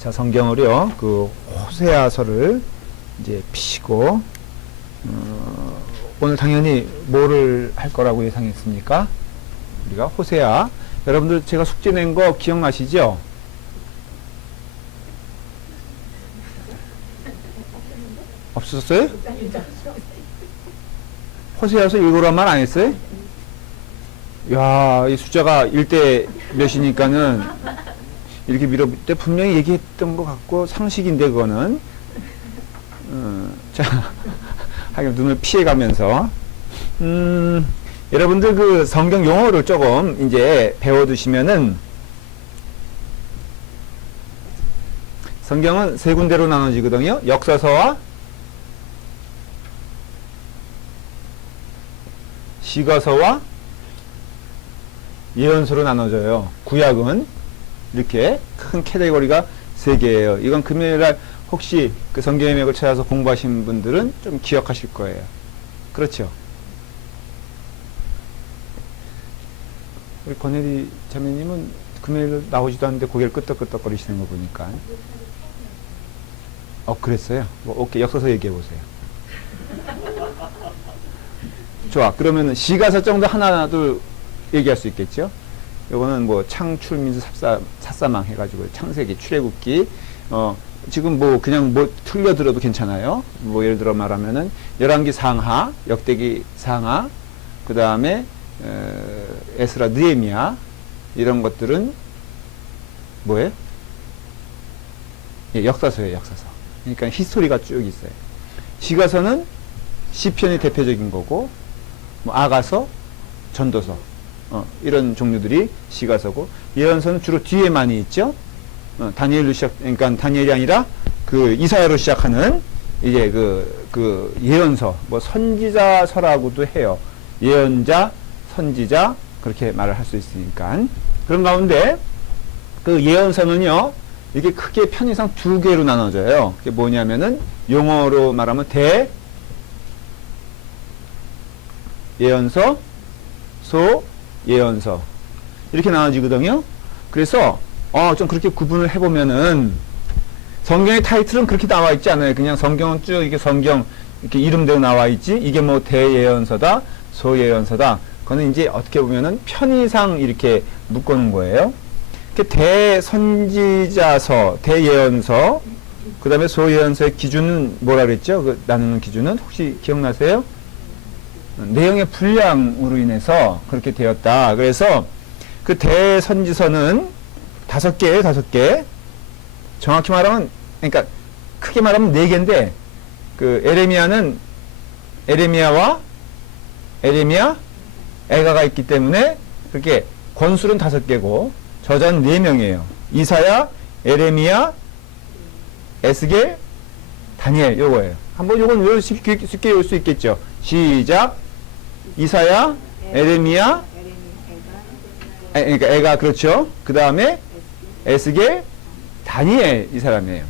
자, 성경으로요, 그 호세아서를 이제 피시고, 오늘 당연히 뭐를 할 거라고 예상했습니까? 우리가 호세아. 여러분들 제가 숙제 낸 거 기억나시죠? 없었어요? 호세아서 읽으란 말 안 했어요? 야, 이 숫자가 1대 몇이니까는 이렇게 밀어붙일 때 분명히 얘기했던 것 같고 상식인데 그거는 자, 하긴 눈을 피해가면서 여러분들 그 성경 용어를 조금 이제 배워두시면은 성경은 세 군데로 나눠지거든요. 역사서와 시가서와 예언서로 나눠져요. 구약은 이렇게 큰 카테고리가 세 개예요. 이건 금요일날 혹시 그 성경의 맥을 찾아서 공부하신 분들은 좀 기억하실 거예요. 그렇죠? 우리 권혜리 자매님은 금요일 나오지도 않는데 고개를 끄덕끄덕거리시는 거 보니까. 그랬어요? 뭐, 오케이. 역사서 얘기해 보세요. 좋아. 그러면 시가서 정도 하나, 둘 얘기할 수 있겠죠? 요거는 뭐 창출민수 삿사망 해가지고 창세기, 출애굽기, 지금 뭐 그냥 뭐 틀려 들어도 괜찮아요. 뭐 예를 들어 말하면은 열왕기 상하, 역대기 상하, 그 다음에 에스라, 느헤미야 이런 것들은 뭐예요? 예, 역사서예요, 역사서. 그러니까 히스토리가 쭉 있어요. 시가서는 시편이 대표적인 거고, 뭐 아가서, 전도서, 이런 종류들이 시가서고, 예언서는 주로 뒤에 많이 있죠. 다니엘로 그러니까 다니엘이 아니라 그 이사야로 시작하는 이제 그 예언서, 뭐 선지자서라고도 해요. 예언자, 선지자 그렇게 말을 할 수 있으니까. 그런 가운데 그 예언서는요, 이게 크게 편의상 두 개로 나눠져요. 그게 뭐냐면은 용어로 말하면 예언서, 소 예언서 이렇게 나눠지거든요. 그래서 좀 그렇게 구분을 해보면은 성경의 타이틀은 그렇게 나와 있지 않아요. 그냥 성경은 쭉 이게 성경 이렇게 이름대로 나와 있지. 이게 뭐 대예언서다, 소예언서다. 그거는 이제 어떻게 보면은 편의상 이렇게 묶어놓은 거예요. 대선지자서, 대예언서, 그 다음에 소예언서의 기준은 뭐라 그랬죠? 그 나누는 기준은 혹시 기억나세요? 내용의 분량으로 인해서 그렇게 되었다. 그래서 그 대선지서는 5개예요, 5개. 정확히 말하면, 그러니까 크게 말하면 4개인데, 그 에레미야, 에가가 있기 때문에 그렇게 권수는 5개고 저자는 4명이에요. 이사야, 에레미야, 에스겔, 다니엘 요거예요. 한번 요건 쉽게 외울 수 있겠죠. 시작. 이사야, 에레미야, 그러니까 에가 그렇죠. 그 다음에 에스겔, 다니엘 이 사람이에요.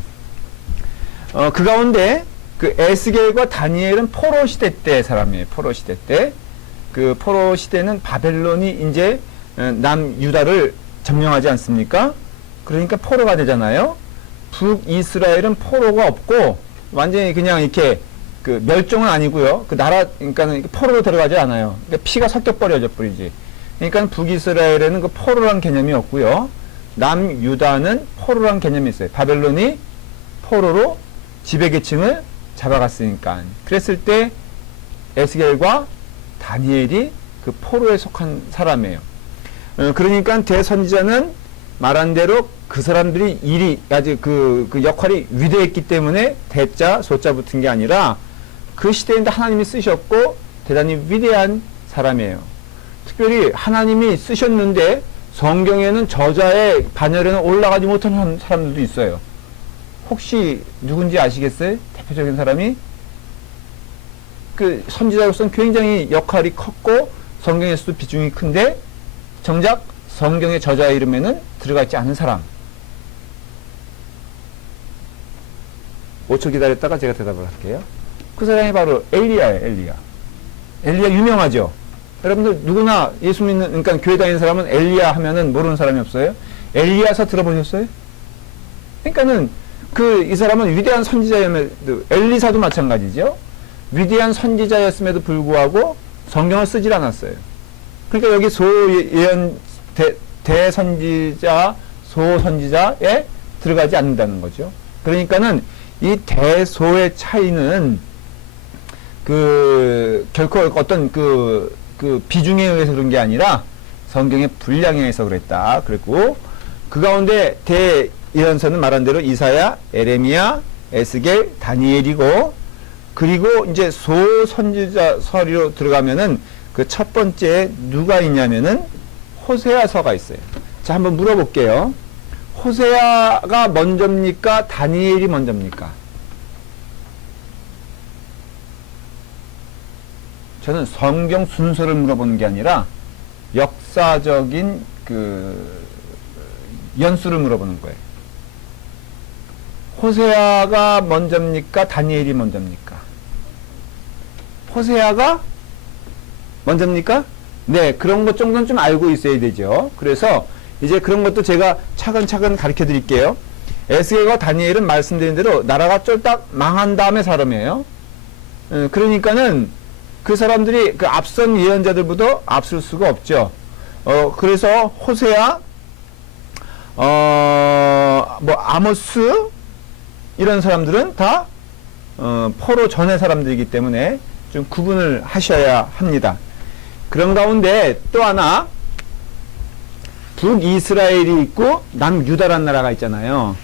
그 가운데 그 에스겔과 다니엘은 포로 시대 때 사람이에요. 포로 시대 때. 그 포로 시대는 바벨론이 이제 남유다를 점령하지 않습니까? 그러니까 포로가 되잖아요. 북이스라엘은 포로가 없고 완전히 그냥 이렇게 그 멸종은 아니고요. 그 나라 그러니까는 포로로 들어가지 않아요. 그러니까 피가 섞여 버려져 버리지. 그러니까 북이스라엘에는 그 포로란 개념이 없고요. 남유다는 포로란 개념이 있어요. 바벨론이 포로로 지배계층을 잡아갔으니까. 그랬을 때 에스겔과 다니엘이 그 포로에 속한 사람이에요. 그러니까 대선지자는 말한 대로 그 사람들이 일이 아주 그 역할이 위대했기 때문에 대자, 소자 붙은 게 아니라 그 시대인데 하나님이 쓰셨고 대단히 위대한 사람이에요. 특별히 하나님이 쓰셨는데 성경에는 저자의 반열에는 올라가지 못한 사람들도 있어요. 혹시 누군지 아시겠어요? 대표적인 사람이? 그 선지자로서는 굉장히 역할이 컸고 성경에서도 비중이 큰데 정작 성경의 저자의 이름에는 들어가 있지 않은 사람. 5초 기다렸다가 제가 대답을 할게요. 그 사람이 바로 엘리야예요. 엘리야 유명하죠? 여러분들 누구나 예수 믿는, 그러니까 교회 다니는 사람은 엘리야 하면은 모르는 사람이 없어요? 엘리야서 들어보셨어요? 그러니까는 이 사람은 위대한 선지자였음에도, 엘리사도 마찬가지죠. 위대한 선지자였음에도 불구하고 성경을 쓰질 않았어요. 그러니까 여기 소예언, 대선지자, 소선지자에 들어가지 않는다는 거죠. 그러니까는 이 대소의 차이는 결코 어떤 비중에 의해서 그런 게 아니라 성경의 분량에 의해서 그랬다. 그랬고, 그 가운데 대예언서는 말한 대로 이사야, 에레미야, 에스겔, 다니엘이고, 그리고 이제 소선지자 서리로 들어가면은 그 첫 번째 누가 있냐면은 호세아서가 있어요. 자, 한번 물어볼게요. 호세아가 먼저입니까? 다니엘이 먼저입니까? 저는 성경 순서를 물어보는 게 아니라 역사적인 연수를 물어보는 거예요. 호세아가 먼저입니까? 다니엘이 먼저입니까? 호세아가 먼저입니까? 네, 그런 것 정도는 좀 알고 있어야 되죠. 그래서 이제 그런 것도 제가 차근차근 가르쳐 드릴게요. 에스겔과 다니엘은 말씀드린 대로 나라가 쫄딱 망한 다음에 사람이에요. 그러니까는 그 사람들이 그 앞선 예언자들보다 앞설 수가 없죠. 그래서 호세아, 아모스, 이런 사람들은 다, 포로 전의 사람들이기 때문에 좀 구분을 하셔야 합니다. 그런 가운데 또 하나, 북이스라엘이 있고 남유다라는 나라가 있잖아요.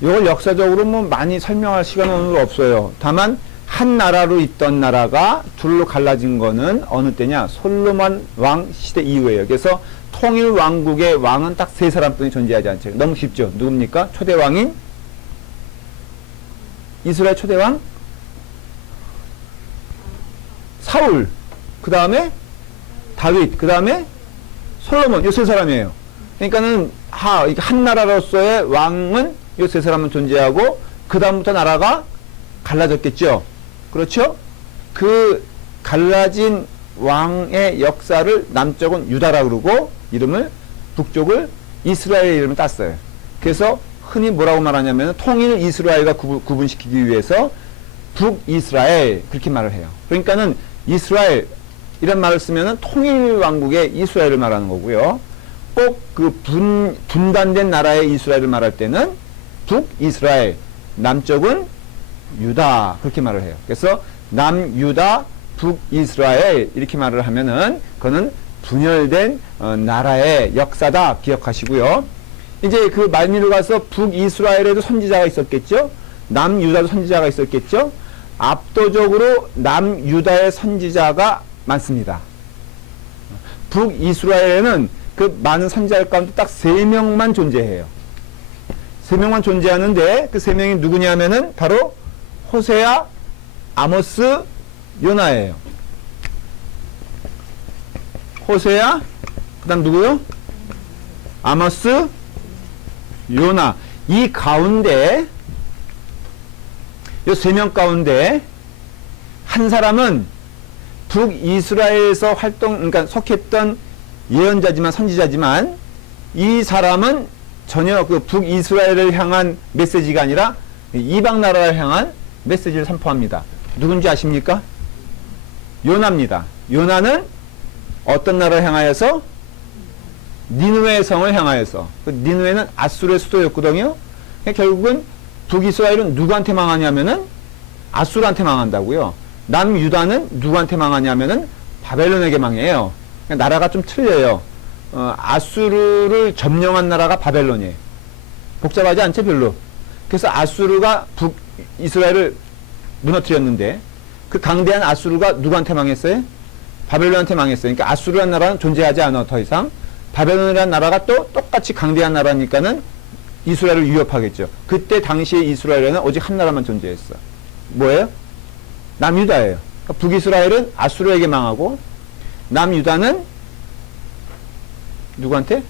이걸 역사적으로 뭐 많이 설명할 시간은 오늘 없어요. 다만 한 나라로 있던 나라가 둘로 갈라진 거는 어느 때냐? 솔로몬 왕 시대 이후에요. 그래서 통일 왕국의 왕은 딱 세 사람뿐이 존재하지 않죠. 너무 쉽죠? 누굽니까? 초대 왕인 이스라엘 초대 왕 사울, 그 다음에 다윗, 그 다음에 솔로몬, 이 세 사람이에요. 그러니까는 한 나라로서의 왕은 이 세 사람은 존재하고 그 다음부터 나라가 갈라졌겠죠. 그렇죠? 그 갈라진 왕의 역사를 남쪽은 유다라 그러고 이름을, 북쪽을 이스라엘 이름을 땄어요. 그래서 흔히 뭐라고 말하냐면 통일 이스라엘과 구분시키기 위해서 북이스라엘 그렇게 말을 해요. 그러니까는 이스라엘 이런 말을 쓰면은 통일 왕국의 이스라엘을 말하는 거고요. 꼭 분단된 나라의 이스라엘을 말할 때는 북이스라엘, 남쪽은 유다 그렇게 말을 해요. 그래서 남유다, 북이스라엘 이렇게 말을 하면은 그거는 분열된 나라의 역사다 기억하시고요. 이제 그 말미로 가서 북이스라엘에도 선지자가 있었겠죠. 남유다도 선지자가 있었겠죠. 압도적으로 남유다의 선지자가 많습니다. 북이스라엘에는 그 많은 선지자 가운데 딱 3명만 존재해요. 3명만 존재하는데 그 3명이 누구냐면은 바로 호세아, 아모스, 요나예요. 호세아, 그 다음 누구요? 아모스, 요나. 이 가운데 이 3명 가운데 한 사람은 북이스라엘에서 그러니까 속했던 예언자지만 선지자지만 이 사람은 전혀 그 북이스라엘을 향한 메시지가 아니라 이방 나라를 향한 메시지를 선포합니다. 누군지 아십니까? 요나입니다. 요나는 어떤 나라를 향하여서? 니느웨 성을 향하여서. 그 니느웨는 아수르의 수도였거든요. 결국은 북이스라엘은 누구한테 망하냐면은 아수르한테 망한다고요. 남유다는 누구한테 망하냐면은 바벨론에게 망해요. 나라가 좀 틀려요. 아수르를 점령한 나라가 바벨론이에요. 복잡하지 않죠, 별로. 그래서 아수르가 북이스라엘을 무너뜨렸는데 그 강대한 아수르가 누구한테 망했어요? 바벨론한테 망했어요. 그러니까 아수르라는 나라는 존재하지 않아 더 이상. 바벨론이라는 나라가 또 똑같이 강대한 나라니까는 이스라엘을 위협하겠죠. 그때 당시에 이스라엘에는 오직 한 나라만 존재했어. 뭐예요? 남유다예요. 그러니까 북이스라엘은 아수르에게 망하고 남유다는 누구한테?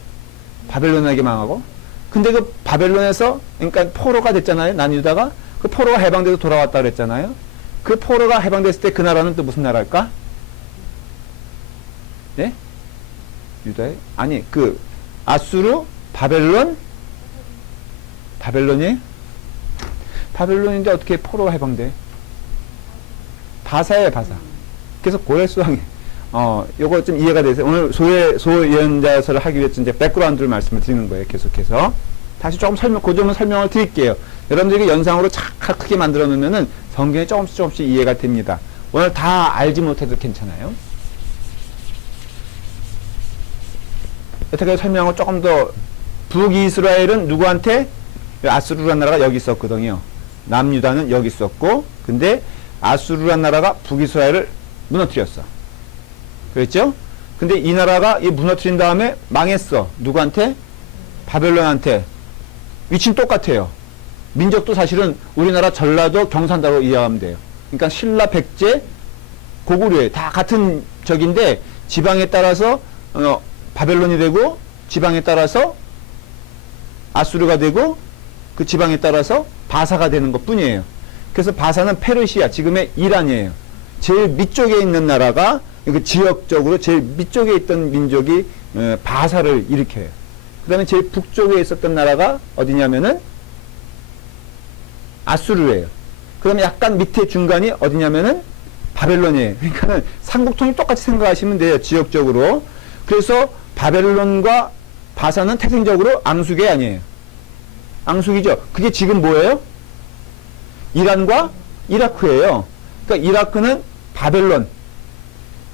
바벨론에게 망하고. 근데 그 바벨론에서 그러니까 포로가 됐잖아요. 남유다가. 그 포로가 해방돼서 돌아왔다 그랬잖아요. 그 포로가 해방됐을 때 그 나라는 또 무슨 나라일까? 예? 유다에? 아니 그 아수르, 바벨론 바벨론이? 바벨론인데 어떻게 포로가 해방돼? 바사예요, 바사. 그래서 고레스왕이 요거 좀 이해가 되세요? 오늘 소예언자서를 하기 위해서 이제 백그라운드를 말씀을 드리는 거예요, 계속해서. 다시 조금 그 점은 설명을 드릴게요. 여러분들에게 연상으로 착 크게 만들어 놓으면은 성경이 조금씩 이해가 됩니다. 오늘 다 알지 못해도 괜찮아요. 여태까지 설명을 조금 더, 북이스라엘은 누구한테? 아수르란 나라가 여기 있었거든요. 남유다는 여기 있었고, 근데 아수르란 나라가 북이스라엘을 무너뜨렸어. 그랬죠? 근데 이 나라가 이 무너뜨린 다음에 망했어. 누구한테? 바벨론한테. 위치는 똑같아요. 민족도 사실은 우리나라 전라도 경상도로 이해하면 돼요. 그러니까 신라 백제 고구려에 다 같은 적인데 지방에 따라서 바벨론이 되고 지방에 따라서 아수르가 되고 그 지방에 따라서 바사가 되는 것 뿐이에요. 그래서 바사는 페르시아, 지금의 이란이에요. 제일 밑쪽에 있는 나라가 그 지역적으로 제일 밑쪽에 있던 민족이 바사를 일으켜요. 그 다음에 제일 북쪽에 있었던 나라가 어디냐면은 아수르예요. 그 다음에 약간 밑에 중간이 어디냐면은 바벨론이에요. 그러니까는 삼국통일 똑같이 생각하시면 돼요. 지역적으로. 그래서 바벨론과 바사는 태생적으로 앙숙이 아니에요. 앙숙이죠. 그게 지금 뭐예요? 이란과 이라크예요. 그러니까 이라크는 바벨론.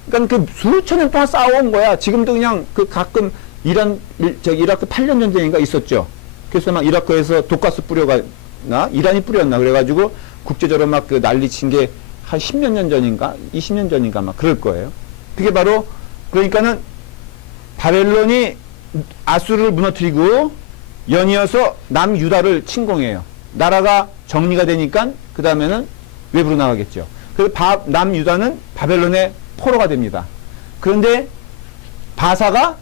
그러니까 그 수천 년 동안 싸워온 거야. 지금도 그냥 그 가끔 이라크 8년 전쟁인가 있었죠. 그래서 막 이라크에서 독가스 뿌려가나 이란이 뿌렸나 그래가지고 국제적으로 막 그 난리 친 게 한 10몇 년 전인가 20년 전인가 막 그럴 거예요. 그게 바로 그러니까는 바벨론이 아수르를 무너뜨리고 연이어서 남유다를 침공해요. 나라가 정리가 되니까 그 다음에는 외부로 나가겠죠. 그래서 남유다는 바벨론의 포로가 됩니다. 그런데 바사가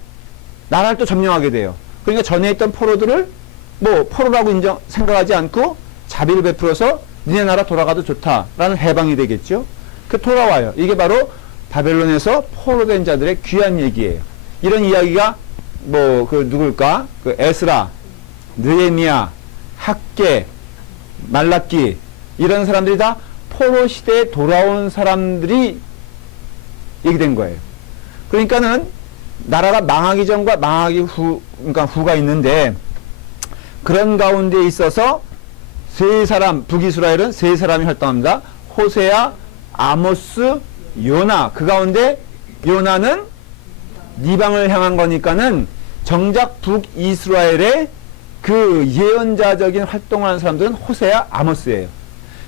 나라를 또 점령하게 돼요. 그러니까 전에 있던 포로들을 뭐 포로라고 생각하지 않고 자비를 베풀어서 니네 나라 돌아가도 좋다라는 해방이 되겠죠. 그 돌아와요. 이게 바로 바벨론에서 포로된 자들의 귀한 얘기예요. 이런 이야기가 뭐 그 누굴까? 그 에스라, 느헤미야, 학개, 말라기 이런 사람들이 다 포로 시대에 돌아온 사람들이 얘기된 거예요. 그러니까는 나라가 망하기 전과 망하기 후, 그러니까 후가 있는데 그런 가운데 있어서 세 사람, 북이스라엘은 세 사람이 활동합니다. 호세아, 아모스, 요나. 그 가운데 요나는 이방을 향한 거니까는 정작 북이스라엘의 그 예언자적인 활동을 하는 사람들은 호세아, 아모스예요.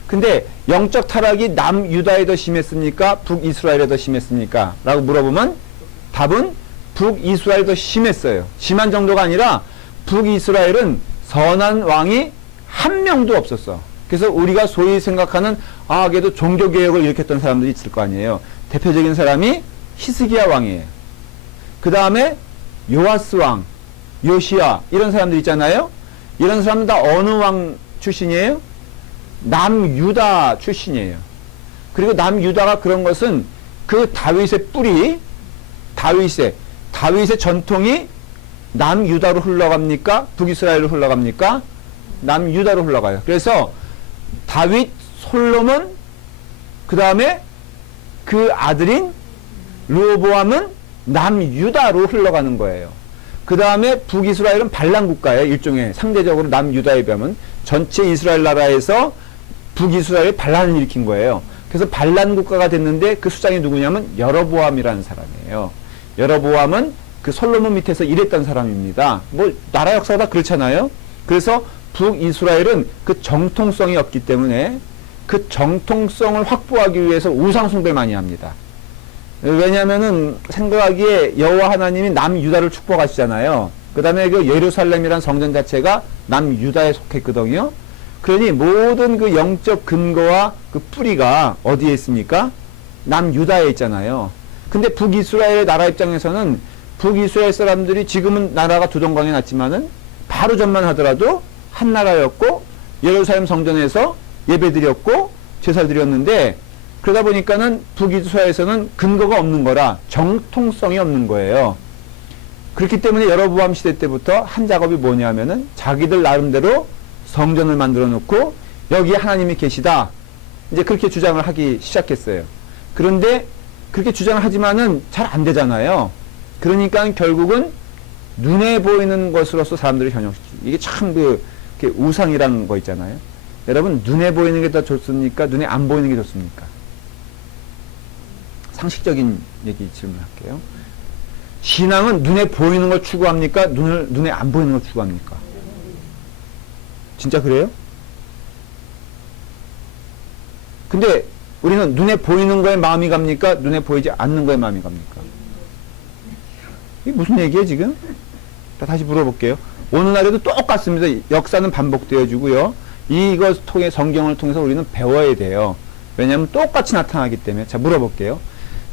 근데 영적 타락이 남유다에 더 심했습니까? 북이스라엘에 더 심했습니까? 라고 물어보면 답은 북이스라엘이 더 심했어요. 심한 정도가 아니라 북이스라엘은 선한 왕이 한 명도 없었어. 그래서 우리가 소위 생각하는 걔도 종교개혁을 일으켰던 사람들이 있을 거 아니에요. 대표적인 사람이 히스기야 왕이에요. 그 다음에 요아스 왕, 요시야 이런 사람들 있잖아요. 이런 사람들 다 어느 왕 출신이에요? 남유다 출신이에요. 그리고 남유다가 그런 것은 그 다윗의 뿌리, 다윗의 전통이 남유다로 흘러갑니까? 북이스라엘로 흘러갑니까? 남유다로 흘러가요. 그래서 다윗, 솔로몬, 그 다음에 그 아들인 르호보암은 남유다로 흘러가는 거예요. 그 다음에 북이스라엘은 반란 국가예요. 일종의 상대적으로 남유다에 비하면 전체 이스라엘 나라에서 북이스라엘이 반란을 일으킨 거예요. 그래서 반란 국가가 됐는데 그 수장이 누구냐면 여로보암이라는 사람이에요. 여로보암은 그 솔로몬 밑에서 일했던 사람입니다. 뭐 나라 역사가 다 그렇잖아요. 그래서 북이스라엘은 그 정통성이 없기 때문에 그 정통성을 확보하기 위해서 우상숭배를 많이 합니다. 왜냐하면은 생각하기에 여호와 하나님이 남유다를 축복하시잖아요. 그 다음에 그 예루살렘이란 성전 자체가 남유다에 속했거든요. 그러니 모든 그 영적 근거와 그 뿌리가 어디에 있습니까? 남유다에 있잖아요. 근데 북이스라엘의 나라 입장에서는 북이스라엘 사람들이 지금은 나라가 두 동강이 났지만은 바로 전만 하더라도 한 나라였고 예루살렘 성전에서 예배드렸고 제사드렸는데 그러다 보니까는 북이스라엘에서는 근거가 없는 거라 정통성이 없는 거예요. 그렇기 때문에 여로보암 시대 때부터 한 작업이 뭐냐면은 자기들 나름대로 성전을 만들어 놓고 여기에 하나님이 계시다. 이제 그렇게 주장을 하기 시작했어요. 그런데 그렇게 주장을 하지만은 잘 안 되잖아요. 그러니까 결국은 눈에 보이는 것으로서 사람들이 현혹시키고, 이게 참 우상이라는 거 있잖아요. 여러분, 눈에 보이는 게 더 좋습니까? 눈에 안 보이는 게 좋습니까? 상식적인 얘기 질문할게요. 신앙은 눈에 보이는 걸 추구합니까? 눈에 안 보이는 걸 추구합니까? 진짜 그래요? 근데 우리는 눈에 보이는 거에 마음이 갑니까? 눈에 보이지 않는 거에 마음이 갑니까? 이게 무슨 얘기예요, 지금? 다시 물어볼게요. 오늘날에도 똑같습니다. 역사는 반복되어지고요. 이것 통해, 성경을 통해서 우리는 배워야 돼요. 왜냐하면 똑같이 나타나기 때문에. 자, 물어볼게요.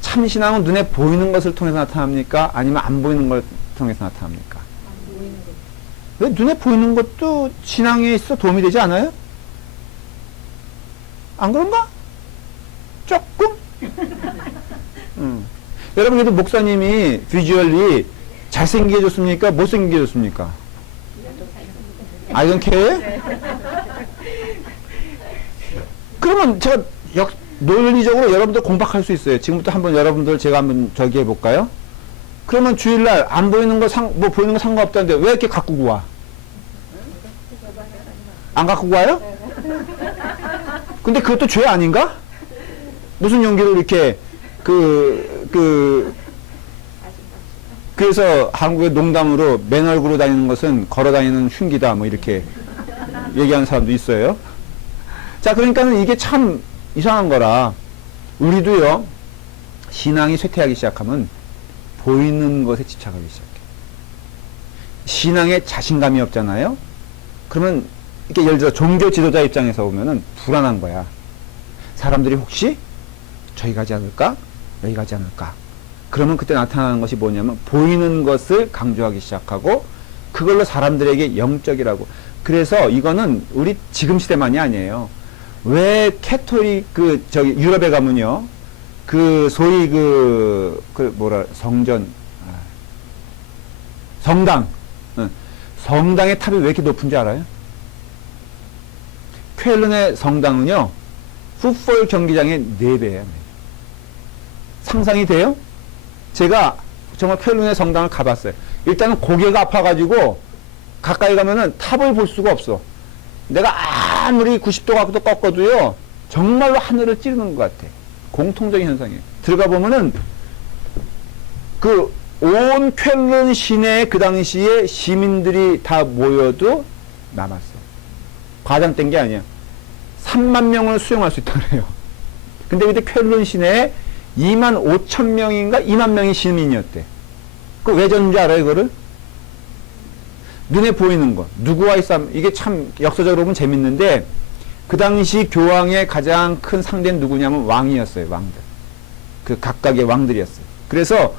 참신앙은 눈에 보이는 것을 통해서 나타납니까? 아니면 안 보이는 걸 통해서 나타납니까? 안 보이는 거. 왜 눈에 보이는 것도 신앙에 있어 도움이 되지 않아요? 안 그런가? 조금? 여러분, 그래도 목사님이 비주얼리 잘생기게 해줬습니까? 못생기게 해줬습니까? I don't care? 그러면 제가 논리적으로 여러분들 공박할 수 있어요. 지금부터 한번 여러분들 제가 한번 저기 해볼까요? 그러면 주일날 안 보이는 거 뭐 보이는 거 상관없다는데 왜 이렇게 갖고 와? 안 갖고 와요? 근데 그것도 죄 아닌가? 무슨 용기로 이렇게 그래서 한국의 농담으로 맨 얼굴로 다니는 것은 걸어 다니는 흉기다 뭐 이렇게 얘기하는 사람도 있어요. 자, 그러니까는 이게 참 이상한 거라 우리도요, 신앙이 쇠퇴하기 시작하면 보이는 것에 집착하기 시작해. 신앙에 자신감이 없잖아요. 그러면 이렇게 예를 들어 종교 지도자 입장에서 보면은 불안한 거야. 사람들이 혹시 저기 가지 않을까? 여기 가지 않을까? 그러면 그때 나타나는 것이 뭐냐면 보이는 것을 강조하기 시작하고 그걸로 사람들에게 영적이라고. 그래서 이거는 우리 지금 시대만이 아니에요. 왜 캐토릭 유럽에 가면요, 소위 성당의 탑이 왜 이렇게 높은지 알아요? 쾰른의 성당은요, 풋볼 경기장의 4배예요. 상상이 돼요? 제가 정말 쾰른의 성당을 가봤어요. 일단은 고개가 아파가지고 가까이 가면은 탑을 볼 수가 없어. 내가 아무리 90도 각도 꺾어도요, 정말로 하늘을 찌르는 것 같아. 공통적인 현상이에요. 들어가 보면은 온 쾰른 시내에 그 당시에 시민들이 다 모여도 남았어. 과장된 게 아니야. 3만 명을 수용할 수 있다고 그래요. 근데 그때 쾰른 시내에 2만 5천 명인가 2만 명이 시민이었대. 그 왜 졌는지 알아요, 이거를? 눈에 보이는 거. 누구와의 싸움. 이게 참 역사적으로 보면 재밌는데, 그 당시 교황의 가장 큰 상대는 누구냐면 왕이었어요, 왕들. 각각의 왕들이었어요. 그래서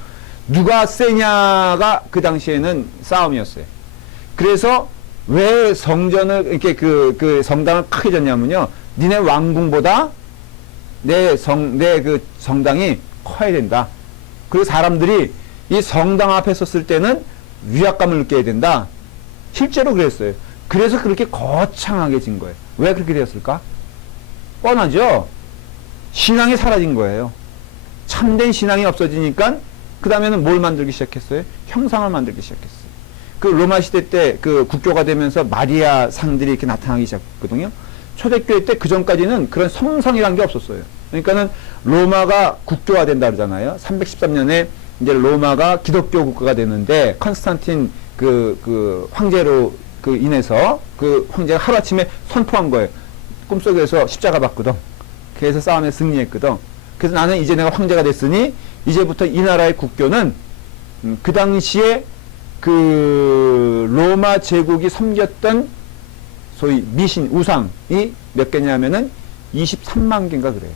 누가 세냐가 그 당시에는 싸움이었어요. 그래서 왜 성전을, 이렇게 성당을 크게 졌냐면요, 니네 왕궁보다 내 성당이 커야 된다. 그리고 사람들이 이 성당 앞에 섰을 때는 위압감을 느껴야 된다. 실제로 그랬어요. 그래서 그렇게 거창하게 진 거예요. 왜 그렇게 되었을까? 뻔하죠? 신앙이 사라진 거예요. 참된 신앙이 없어지니까 그 다음에는 뭘 만들기 시작했어요? 형상을 만들기 시작했어요. 로마 시대 때 국교가 되면서 마리아 상들이 이렇게 나타나기 시작했거든요. 초대교회 때 그 전까지는 그런 성상이란 게 없었어요. 그러니까는 로마가 국교화 된다 그러잖아요. 313년에 이제 로마가 기독교 국가가 되는데 컨스탄틴 황제로 인해서 황제가 하루아침에 선포한 거예요. 꿈속에서 십자가 받거든. 그래서 싸움에 승리했거든. 그래서 나는 이제 내가 황제가 됐으니 이제부터 이 나라의 국교는 그 당시에 로마 제국이 섬겼던 소위 미신, 우상이 몇 개냐면은 23만 개인가 그래요.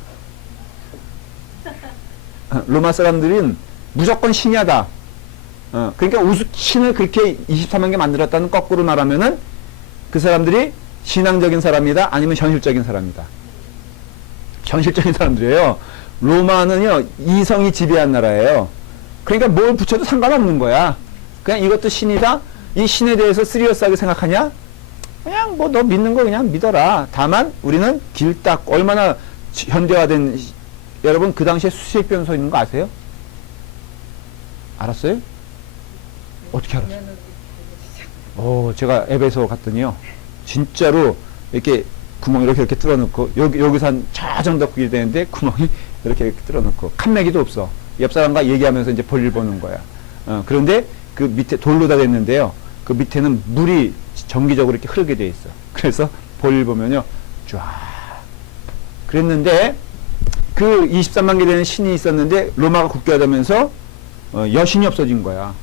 로마 사람들은 무조건 신이다. 그러니까 신을 그렇게 23만 개 만들었다는 거꾸로 말하면은 그 사람들이 신앙적인 사람이다, 아니면 현실적인 사람이다. 현실적인 사람들이에요. 로마는요, 이성이 지배한 나라예요. 그러니까 뭘 붙여도 상관없는 거야. 그냥 이것도 신이다? 이 신에 대해서 시리어스하게 생각하냐? 그냥 뭐 너 믿는 거 그냥 믿어라. 다만 우리는 길 닦고 얼마나 현대화된 여러분 그 당시에 수색 변소 있는 거 아세요? 알았어요? 어떻게 알았어요? 제가 앱에서 갔더니요. 진짜로 이렇게 구멍 이렇게 뚫어놓고 여기서 한 저 정도 크기 되는데 구멍이 이렇게 뚫어놓고 칸막이도 없어. 옆 사람과 얘기하면서 이제 볼일 보는 거야. 그런데 그 밑에 돌로 다 됐는데요. 그 밑에는 물이 정기적으로 이렇게 흐르게 돼 있어. 그래서 볼일 보면요. 쫙. 그랬는데 그 23만 개 되는 신이 있었는데 로마가 국교하다면서 여신이 없어진 거야.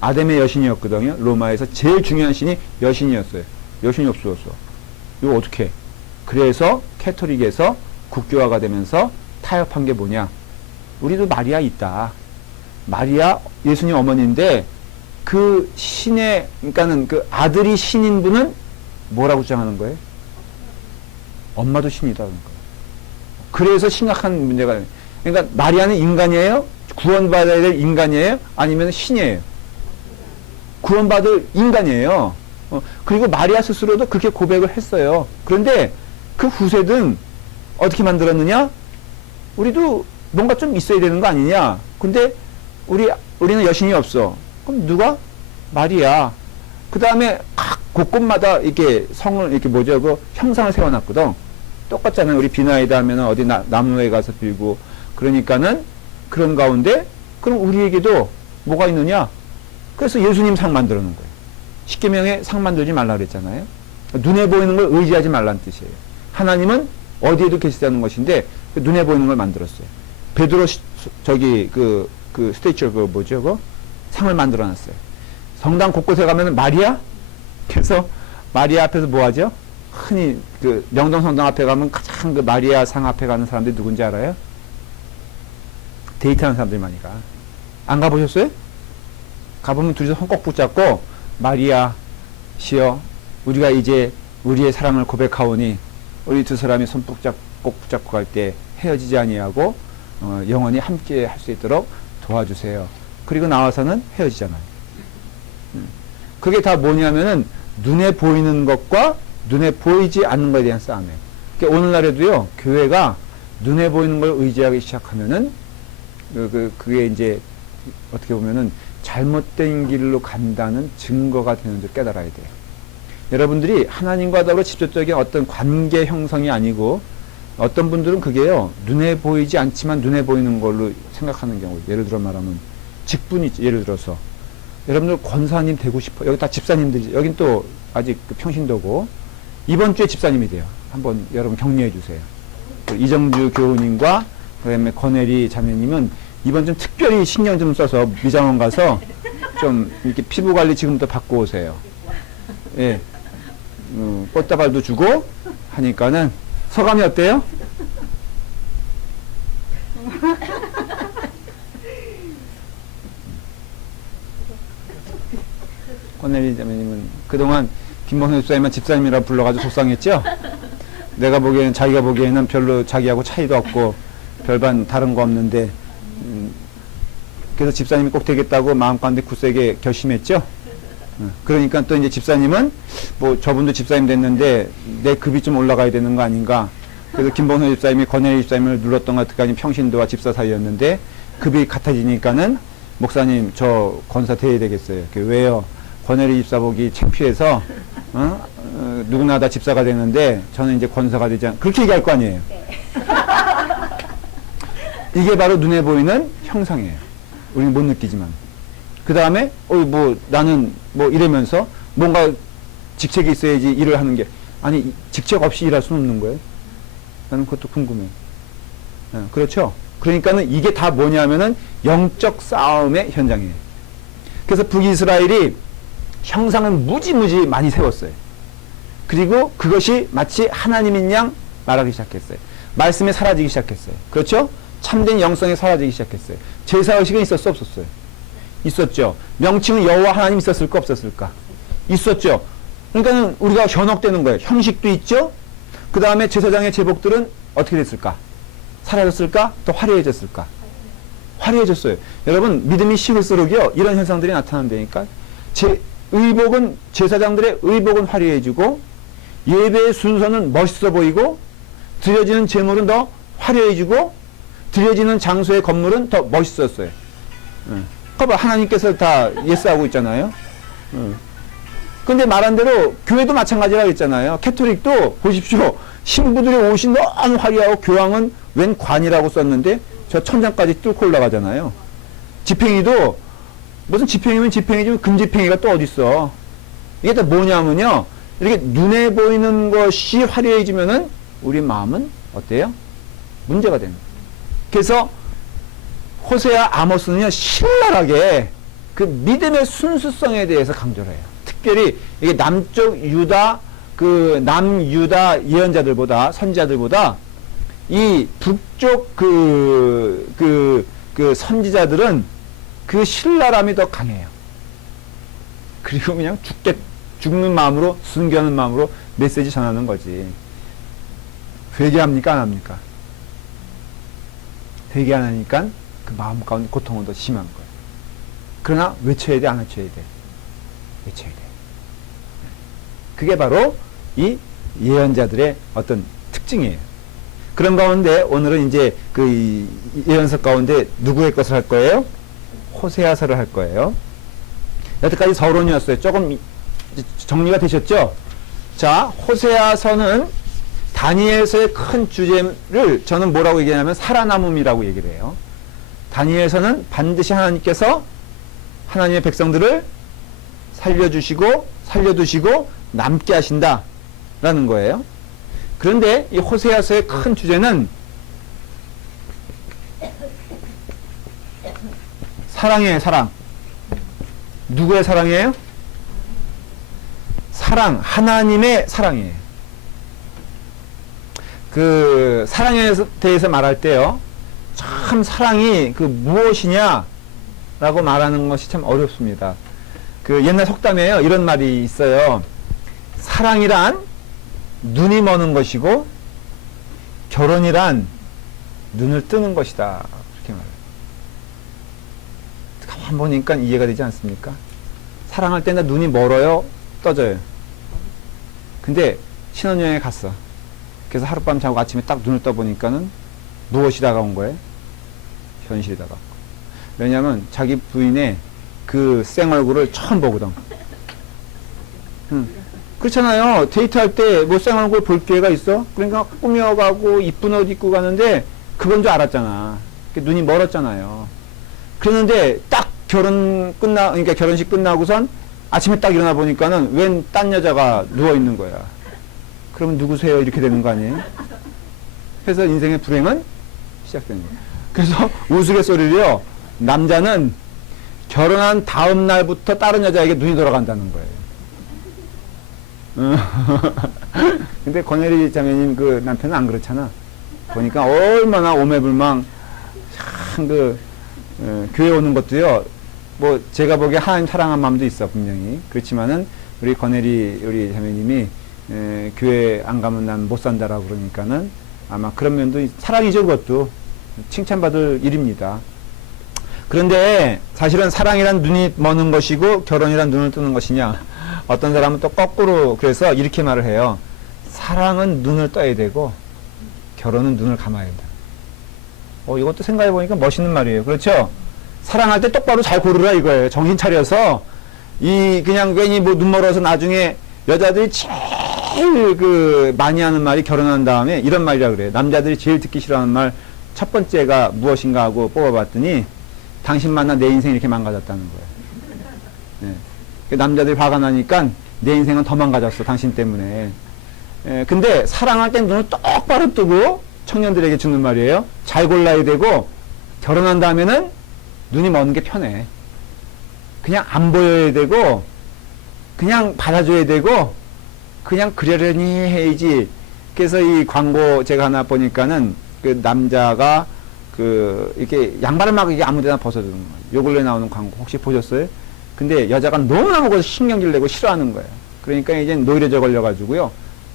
아담의 여신이었거든요. 로마에서 제일 중요한 신이 여신이었어요. 여신이 없어졌어. 이거 어떻게? 그래서 캐토릭에서 국교화가 되면서 타협한 게 뭐냐? 우리도 마리아 있다. 마리아 예수님 어머니인데 그 신의 그러니까는 그 아들이 신인 분은 뭐라고 주장하는 거예요? 엄마도 신이다 그러니까. 그래서 심각한 문제가 그러니까 마리아는 인간이에요? 구원받아야 될 인간이에요? 아니면 신이에요? 구원받을 인간이에요. 그리고 마리아 스스로도 그렇게 고백을 했어요. 그런데 그 후세든 어떻게 만들었느냐? 우리도 뭔가 좀 있어야 되는 거 아니냐? 근데 우리는 여신이 없어. 그럼 누가? 마리아. 그 다음에 각 곳곳마다 이렇게 성을 이렇게 뭐죠? 그 형상을 세워놨거든. 똑같잖아요. 우리 비나이다 하면은 어디 나무에 가서 빌고 그러니까는 그런 가운데 그럼 우리에게도 뭐가 있느냐? 그래서 예수님 상 만들어 놓은 거예요. 십계명에 상 만들지 말라 그랬잖아요. 눈에 보이는 걸 의지하지 말라는 뜻이에요. 하나님은 어디에도 계시다는 것인데 그 눈에 보이는 걸 만들었어요. 베드로 저기 그 스테이처 그 뭐죠? 그 상을 만들어 놨어요. 성당 곳곳에 가면은 마리아? 그래서 마리아 앞에서 뭐 하죠? 흔히 그 명동성당 앞에 가면 가장 그 마리아 상 앞에 가는 사람들이 누군지 알아요? 데이트하는 사람들이 많이 가. 안 가보셨어요? 가보면 둘이서 손 꼭 붙잡고 마리아 시여 우리가 이제 우리의 사랑을 고백하오니 우리 두 사람이 손 꼭 붙잡고 갈 때 헤어지지 아니하고 영원히 함께 할 수 있도록 도와주세요. 그리고 나와서는 헤어지잖아요. 그게 다 뭐냐면은 눈에 보이는 것과 눈에 보이지 않는 것에 대한 싸움이에요. 그러니까 오늘날에도요, 교회가 눈에 보이는 걸 의지하기 시작하면은, 그게 이제, 어떻게 보면은 잘못된 길로 간다는 증거가 되는 줄 깨달아야 돼요. 여러분들이 하나님과 더불어 직접적인 어떤 관계 형성이 아니고, 어떤 분들은 그게요, 눈에 보이지 않지만 눈에 보이는 걸로 생각하는 경우, 예를 들어 말하면, 직분이, 예를 들어서, 여러분들 권사님 되고 싶어. 여기 다 집사님들이, 여긴 또 아직 평신도고, 이번 주에 집사님이 돼요. 한번 여러분 격려해 주세요. 이정주 교우님과 그다음에 권혜리 자매님은 이번 좀 특별히 신경 좀 써서 미장원 가서 좀 이렇게 피부 관리 지금부터 받고 오세요. 예, 꽃다발도 주고 하니까는 소감이 어때요? 권혜리 자매님은 그동안 김봉선 집사님만 집사님이라 불러가지고 속상했죠? 내가 보기에는, 자기가 보기에는 별로 자기하고 차이도 없고 별반 다른 거 없는데, 그래서 집사님이 꼭 되겠다고 마음가운데 굳세게 결심했죠? 그러니까 또 이제 집사님은, 뭐 저분도 집사님 됐는데 내 급이 좀 올라가야 되는 거 아닌가. 그래서 김봉선 집사님이 권혜리 집사님을 눌렀던 것 같으니까 평신도와 집사 사이였는데 급이 같아지니까는 목사님 저 권사 돼야 되겠어요. 왜요? 권혜리 집사 보기 창피해서 누구나 다 집사가 되는데 저는 이제 권사가 되지 않 그렇게 얘기할 거 아니에요. 네. 이게 바로 눈에 보이는 형상이에요. 우리는 못 느끼지만. 그 다음에 뭐 나는 뭐 이러면서 뭔가 직책이 있어야지 일을 하는 게 아니 직책 없이 일할 수는 없는 거예요. 나는 그것도 궁금해. 그렇죠? 그러니까는 이게 다 뭐냐면은 영적 싸움의 현장이에요. 그래서 북이스라엘이 형상을 무지무지 많이 세웠어요. 그리고 그것이 마치 하나님인 양 말하기 시작했어요. 말씀에 사라지기 시작했어요. 그렇죠? 참된 영성에 사라지기 시작했어요. 제사의식은 있었어 없었어요? 있었죠. 명칭은 여호와 하나님 있었을까 없었을까? 있었죠. 그러니까 우리가 현혹되는 거예요. 형식도 있죠. 그 다음에 제사장의 제복들은 어떻게 됐을까? 사라졌을까? 더 화려해졌을까? 화려해졌어요. 여러분 믿음이 식을수록요 이런 현상들이 나타난다니까. 의복은 제사장들의 의복은 화려해지고 예배의 순서는 멋있어 보이고 드려지는 제물은 더 화려해지고 드려지는 장소의 건물은 더 멋있었어요. 봐봐, 하나님께서 다 예스하고 있잖아요. 근데 말한 대로 교회도 마찬가지라고 했잖아요. 캐토릭도 보십시오. 신부들의 옷이 너무 화려하고 교황은 웬 관이라고 썼는데 저 천장까지 뚫고 올라가잖아요. 집행이도 무슨 집행이면 집행이지 금집행이가 또 어딨어. 이게 다 뭐냐면요. 이렇게 눈에 보이는 것이 화려해지면은 우리 마음은 어때요? 문제가 됩니다. 그래서 호세아 아모스는요, 신랄하게 그 믿음의 순수성에 대해서 강조를 해요. 특별히 이게 남쪽 유다, 그 남유다 예언자들보다, 선지자들보다 이 북쪽 그 선지자들은 그 신랄함이 더 강해요. 그리고 그냥 죽는 마음으로, 순교하는 마음으로 메시지 전하는 거지. 회개합니까? 안 합니까? 회개 안 하니까 그 마음 가운데 고통은 더 심한 거예요. 그러나 외쳐야 돼, 안 외쳐야 돼? 외쳐야 돼. 그게 바로 이 예언자들의 어떤 특징이에요. 그런 가운데 오늘은 이제 그 예언서 가운데 누구의 것을 할 거예요? 호세아서를 할 거예요. 여태까지 서론이었어요. 조금 정리가 되셨죠? 자, 호세아서는 다니엘서의 큰 주제를 저는 뭐라고 얘기하냐면 살아남음이라고 얘기를 해요. 다니엘서는 반드시 하나님께서 하나님의 백성들을 살려두시고 남게 하신다라는 거예요. 그런데 이 호세아서의 큰 주제는 사랑이에요. 사랑. 누구의 사랑이에요? 사랑, 하나님의 사랑이에요. 그 사랑에 대해서 말할 때요, 참 사랑이 그 무엇이냐 라고 말하는 것이 참 어렵습니다. 그 옛날 속담에요, 이런 말이 있어요. 사랑이란 눈이 머는 것이고 결혼이란 눈을 뜨는 것이다, 그렇게 말해요. 가만 보니까 이해가 되지 않습니까? 사랑할 때는 눈이 멀어요, 떠져요. 근데 신혼여행에 갔어. 그래서 하룻밤 자고 아침에 딱 눈을 떠보니까는 무엇이 다가온 거예요? 현실이 다가온 거예요. 왜냐하면 자기 부인의 그 쌩얼굴을 처음 보거든. 그렇잖아요. 데이트할 때 뭐 쌩얼굴 볼 기회가 있어? 그러니까 꾸며가고 이쁜 옷 입고 가는데 그건 줄 알았잖아. 눈이 멀었잖아요. 그랬는데 딱 그러니까 결혼식 끝나고선 아침에 딱 일어나 보니까는 웬 딴 여자가 누워 있는 거야. 그러면 누구세요? 이렇게 되는 거 아니에요? 그래서 인생의 불행은 시작되는 거예요. 그래서 우스갯소리로요, 남자는 결혼한 다음 날부터 다른 여자에게 눈이 돌아간다는 거예요. 근데 권혜리 자매님 그 남편은 안 그렇잖아. 보니까 얼마나 오매불망, 참 교회 오는 것도요, 뭐 제가 보기에 하나님 사랑한 마음도 있어, 분명히. 그렇지만은 우리 권혜리 우리 자매님이 교회 안 가면 난 못 산다라고 그러니까는 아마 그런 면도 사랑이죠. 그것도 칭찬받을 일입니다. 그런데 사실은 사랑이란 눈이 머는 것이고 결혼이란 눈을 뜨는 것이냐, 어떤 사람은 또 거꾸로 그래서 이렇게 말을 해요. 사랑은 눈을 떠야 되고 결혼은 눈을 감아야 된다. 이것도 생각해 보니까 멋있는 말이에요. 그렇죠? 사랑할 때 똑바로 잘 고르라 이거예요. 정신 차려서 그냥 괜히 뭐 눈 멀어서 나중에 여자들이 제일 많이 하는 말이 결혼한 다음에 이런 말이라 그래요. 남자들이 제일 듣기 싫어하는 말 첫 번째가 무엇인가 하고 뽑아봤더니 당신 만나 내 인생이 이렇게 망가졌다는 거예요. 네. 남자들이 화가 나니까 내 인생은 더 망가졌어, 당신 때문에. 근데 사랑할 땐 눈을 똑바로 뜨고 청년들에게 주는 말이에요. 잘 골라야 되고 결혼한 다음에는 눈이 먼 게 편해. 그냥 안 보여야 되고 그냥 받아줘야 되고 그냥 그러려니 해야지. 그래서 이 광고 제가 하나 보니까는 그 남자가 이렇게 양말을 막 이게 아무데나 벗어주는 거예요. 요 근래 나오는 광고 혹시 보셨어요? 근데 여자가 너무너무 그것을 신경질 내고 싫어하는 거예요. 그러니까 이제 노이로제 걸려가지고요.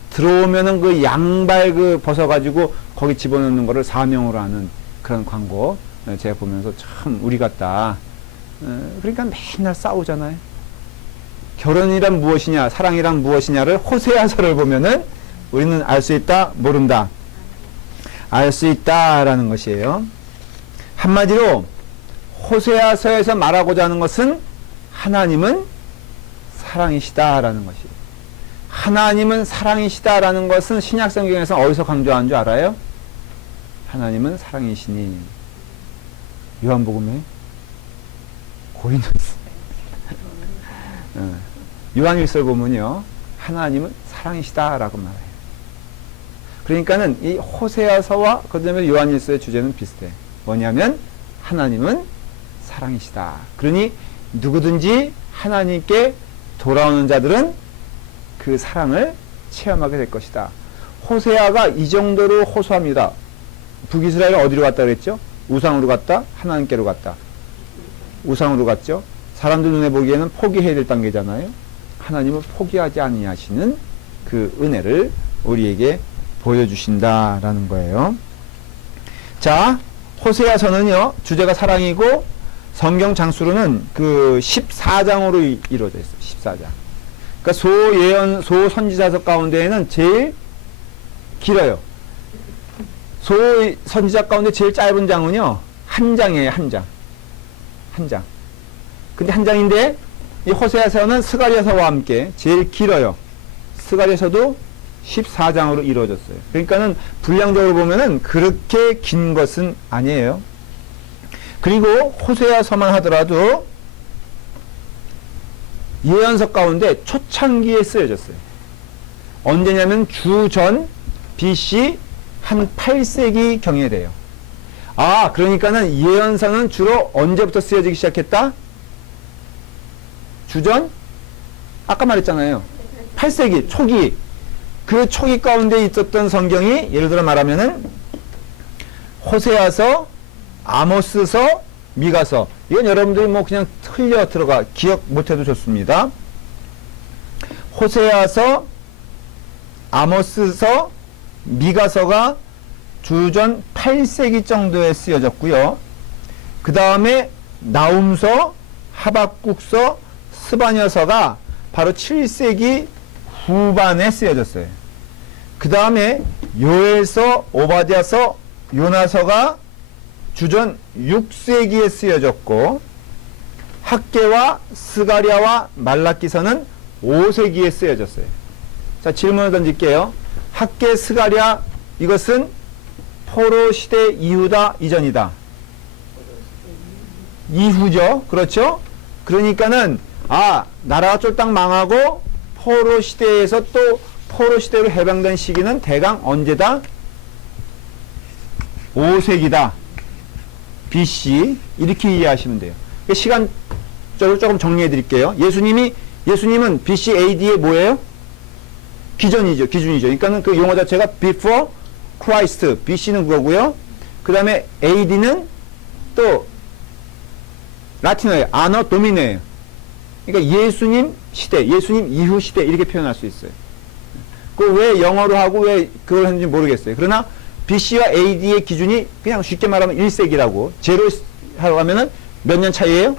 들어오면은 그 양발 벗어가지고 거기 집어넣는 거를 사명으로 하는 그런 광고 제가 보면서 참 우리 같다. 그러니까 맨날 싸우잖아요. 결혼이란 무엇이냐, 사랑이란 무엇이냐를 호세아서를 보면은 우리는 알 수 있다, 모른다. 알 수 있다라는 것이에요. 한마디로 호세아서에서 말하고자 하는 것은 하나님은 사랑이시다라는 것이에요. 하나님은 사랑이시다라는 것은 신약 성경에서 어디서 강조하는 줄 알아요? 하나님은 사랑이시니. 요한복음에 고린도서 요한일서 보면요, 하나님은 사랑이시다라고 말해요. 그러니까는 이 호세아서와 그다음에 요한일서의 주제는 비슷해. 뭐냐면 하나님은 사랑이시다. 그러니 누구든지 하나님께 돌아오는 자들은 그 사랑을 체험하게 될 것이다. 호세아가 이 정도로 호소합니다. 북이스라엘은 어디로 갔다 그랬죠? 우상으로 갔다? 하나님께로 갔다? 우상으로 갔죠? 사람들 눈에 보기에는 포기해야 될 단계잖아요. 하나님은 포기하지 아니하시는 그 은혜를 우리에게 보여주신다라는 거예요. 자, 호세아서는요, 주제가 사랑이고 성경 장수로는 그 14장으로 이루어져 있어요. 14장. 그러니까 소선지자서 가운데에는 제일 길어요. 소선지자 가운데 제일 짧은 장은요, 한 장이에요. 한 장. 한 장. 근데 한 장인데 이 호세아서는 스가랴서와 함께 제일 길어요. 스가랴서도 14장으로 이루어졌어요. 그러니까는 분량적으로 보면은 그렇게 긴 것은 아니에요. 그리고 호세아서만 하더라도 예언서 가운데 초창기에 쓰여졌어요. 언제냐면 주전 BC 한 8세기 경에 돼요. 아, 그러니까는 예언서는 주로 언제부터 쓰여지기 시작했다? 주전? 아까 말했잖아요. 8세기 초기. 그 초기 가운데 있었던 성경이 예를 들어 말하면은 호세아서, 아모스서, 미가서. 이건 여러분들이 뭐 그냥 흘려 들어가 기억 못해도 좋습니다. 호세아서, 아모스서, 미가서가 주전 8세기 정도에 쓰여졌고요. 그 다음에 나훔서, 하박국서, 스바냐서가 바로 7세기 후반에 쓰여졌어요. 그 다음에 요엘서, 오바댜서, 요나서가 주전 6세기에 쓰여졌고, 학개와 스가랴와 말라기서는 5세기에 쓰여졌어요. 자, 질문을 던질게요. 학개, 스가랴, 이것은 포로 시대 이후다, 이전이다? 이후죠. 그렇죠? 그러니까는 나라가 쫄딱 망하고 포로 시대에서 또 포로 시대로 해방된 시기는 대강 언제다? 5세기다. BC. 이렇게 이해하시면 돼요. 시간적으로 조금 정리해 드릴게요. 예수님은 BC AD의 뭐예요? 기준이죠. 그러니까는 그 용어 자체가 before Christ. BC는 그거고요. 그 다음에 AD는 또 라틴어예요. 아너 도미네예요. 그러니까 예수님 시대, 예수님 이후 시대 이렇게 표현할 수 있어요. 그 왜 영어로 하고 왜 그걸 했는지 모르겠어요. 그러나 BC와 AD의 기준이 그냥 쉽게 말하면 1세기라고. 제로 하라고 하면은 몇 년 차이예요?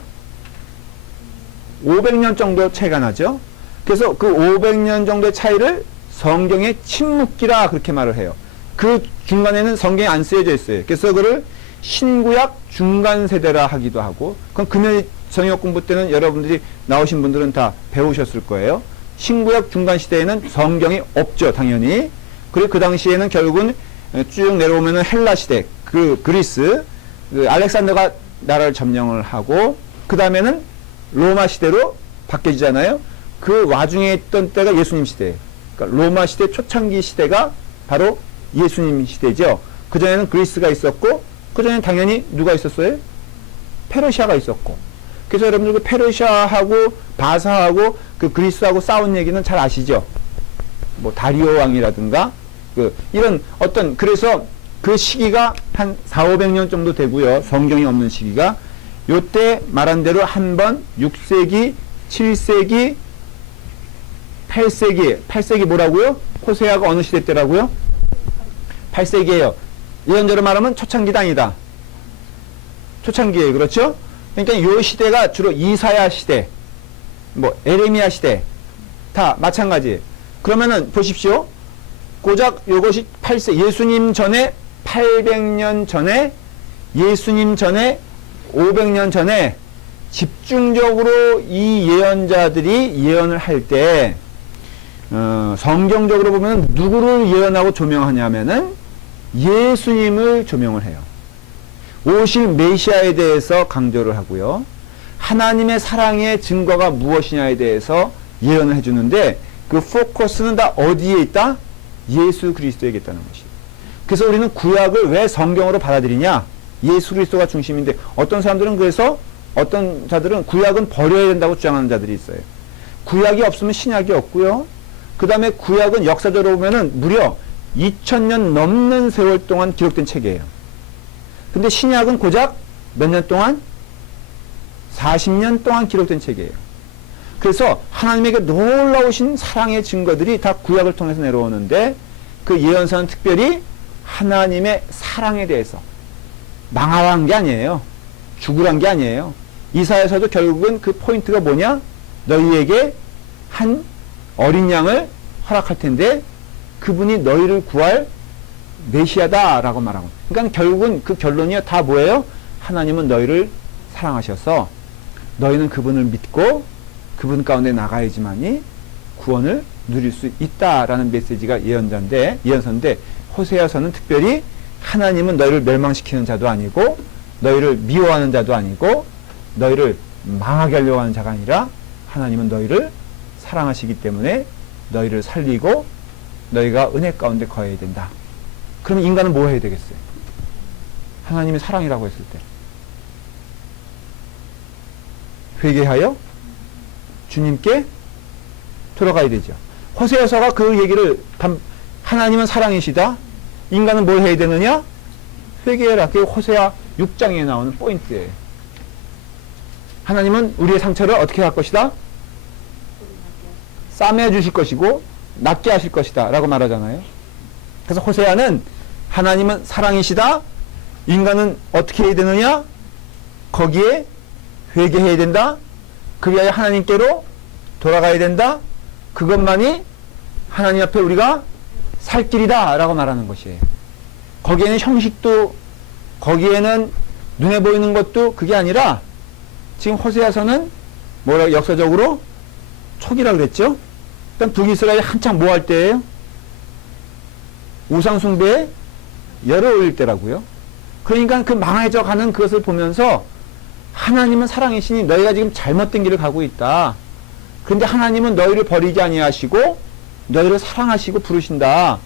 500년 정도 차이가 나죠. 그래서 그 500년 정도의 차이를 성경의 침묵기라 그렇게 말을 해요. 그 중간에는 성경이 안 쓰여져 있어요. 그래서 그를 신구약 중간 세대라 하기도 하고, 그건 금요 성역 공부 때는 여러분들이 나오신 분들은 다 배우셨을 거예요. 신구약 중간 시대에는 성경이 없죠, 당연히. 그리고 그 당시에는 결국은 쭉 내려오면은 헬라 시대, 그 그리스, 그 알렉산더가 나라를 점령을 하고, 그 다음에는 로마 시대로 바뀌어지잖아요. 그 와중에 있던 때가 예수님 시대예요. 그러니까 로마 시대 초창기 시대가 바로 예수님 시대죠. 그 전에는 그리스가 있었고, 그 전에는 당연히 누가 있었어요? 페르시아가 있었고. 그래서 여러분들 그 페르시아하고 바사하고 그 그리스하고 싸운 얘기는 잘 아시죠? 뭐 다리오 왕이라든가 이런 어떤, 그래서 그 시기가 한 400~500년 정도 되고요. 성경이 없는 시기가. 요때 말한 대로 한 번 6세기, 7세기, 8세기 뭐라고요? 호세아가 어느 시대 때라고요? 8세기예요. 이런저런 말하면 초창기다 아니다? 초창기예요. 그렇죠? 그러니까 요 시대가 주로 이사야 시대, 뭐 에레미야 시대 다 마찬가지. 그러면은 보십시오. 고작 요것이 8세 예수님 전에 800년 전에 예수님 전에 500년 전에 집중적으로 이 예언자들이 예언을 할 때 성경적으로 보면 누구를 예언하고 조명하냐면은 예수님을 조명을 해요. 오실 메시아에 대해서 강조를 하고요. 하나님의 사랑의 증거가 무엇이냐에 대해서 예언을 해주는데 그 포커스는 다 어디에 있다? 예수 그리스도에 있다는 것이에요. 그래서 우리는 구약을 왜 성경으로 받아들이냐? 예수 그리스도가 중심인데 어떤 사람들은 그래서 어떤 자들은 구약은 버려야 된다고 주장하는 자들이 있어요. 구약이 없으면 신약이 없고요. 그 다음에 구약은 역사적으로 보면은 무려 2000년 넘는 세월 동안 기록된 책이에요. 근데 신약은 고작 몇 년 동안? 40년 동안 기록된 책이에요. 그래서 하나님에게 놀라우신 사랑의 증거들이 다 구약을 통해서 내려오는데 그 예언서는 특별히 하나님의 사랑에 대해서 망하란 게 아니에요. 죽으란 게 아니에요. 이사야서도 결국은 그 포인트가 뭐냐? 너희에게 한 어린 양을 허락할 텐데 그분이 너희를 구할 메시아다라고 말하고. 그러니까 결국은 그 결론이 다 뭐예요? 하나님은 너희를 사랑하셔서 너희는 그분을 믿고 그분 가운데 나가야지만이 구원을 누릴 수 있다라는 메시지가 예언서인데 호세아서는 특별히 하나님은 너희를 멸망시키는 자도 아니고 너희를 미워하는 자도 아니고 너희를 망하게 하려고 하는 자가 아니라 하나님은 너희를 사랑하시기 때문에 너희를 살리고 너희가 은혜 가운데 거해야 된다. 그럼 인간은 뭐 해야 되겠어요? 하나님이 사랑이라고 했을 때 회개하여 주님께 돌아가야 되죠. 호세아서가 그 얘기를 하나님은 사랑이시다. 인간은 뭘 해야 되느냐? 회개해라. 그게 호세아 6장에 나오는 포인트예요. 하나님은 우리의 상처를 어떻게 할 것이다? 싸매 주실 것이고 낫게 하실 것이다 라고 말하잖아요. 그래서 호세아는 하나님은 사랑이시다. 인간은 어떻게 해야 되느냐? 거기에 회개해야 된다. 그 위하여 하나님께로 돌아가야 된다. 그것만이 하나님 앞에 우리가 살 길이다 라고 말하는 것이에요. 거기에는 형식도 거기에는 눈에 보이는 것도 그게 아니라 지금 호세아서는 뭐라고 역사적으로 초기라 그랬죠. 일단 북이스라엘이 한창 뭐 할 때예요? 우상숭배에 열을 올릴 때라고요. 그러니까 그 망해져 가는 그것을 보면서 하나님은 사랑이시니 너희가 지금 잘못된 길을 가고 있다. 그런데 하나님은 너희를 버리지 아니하시고 너희를 사랑하시고 부르신다.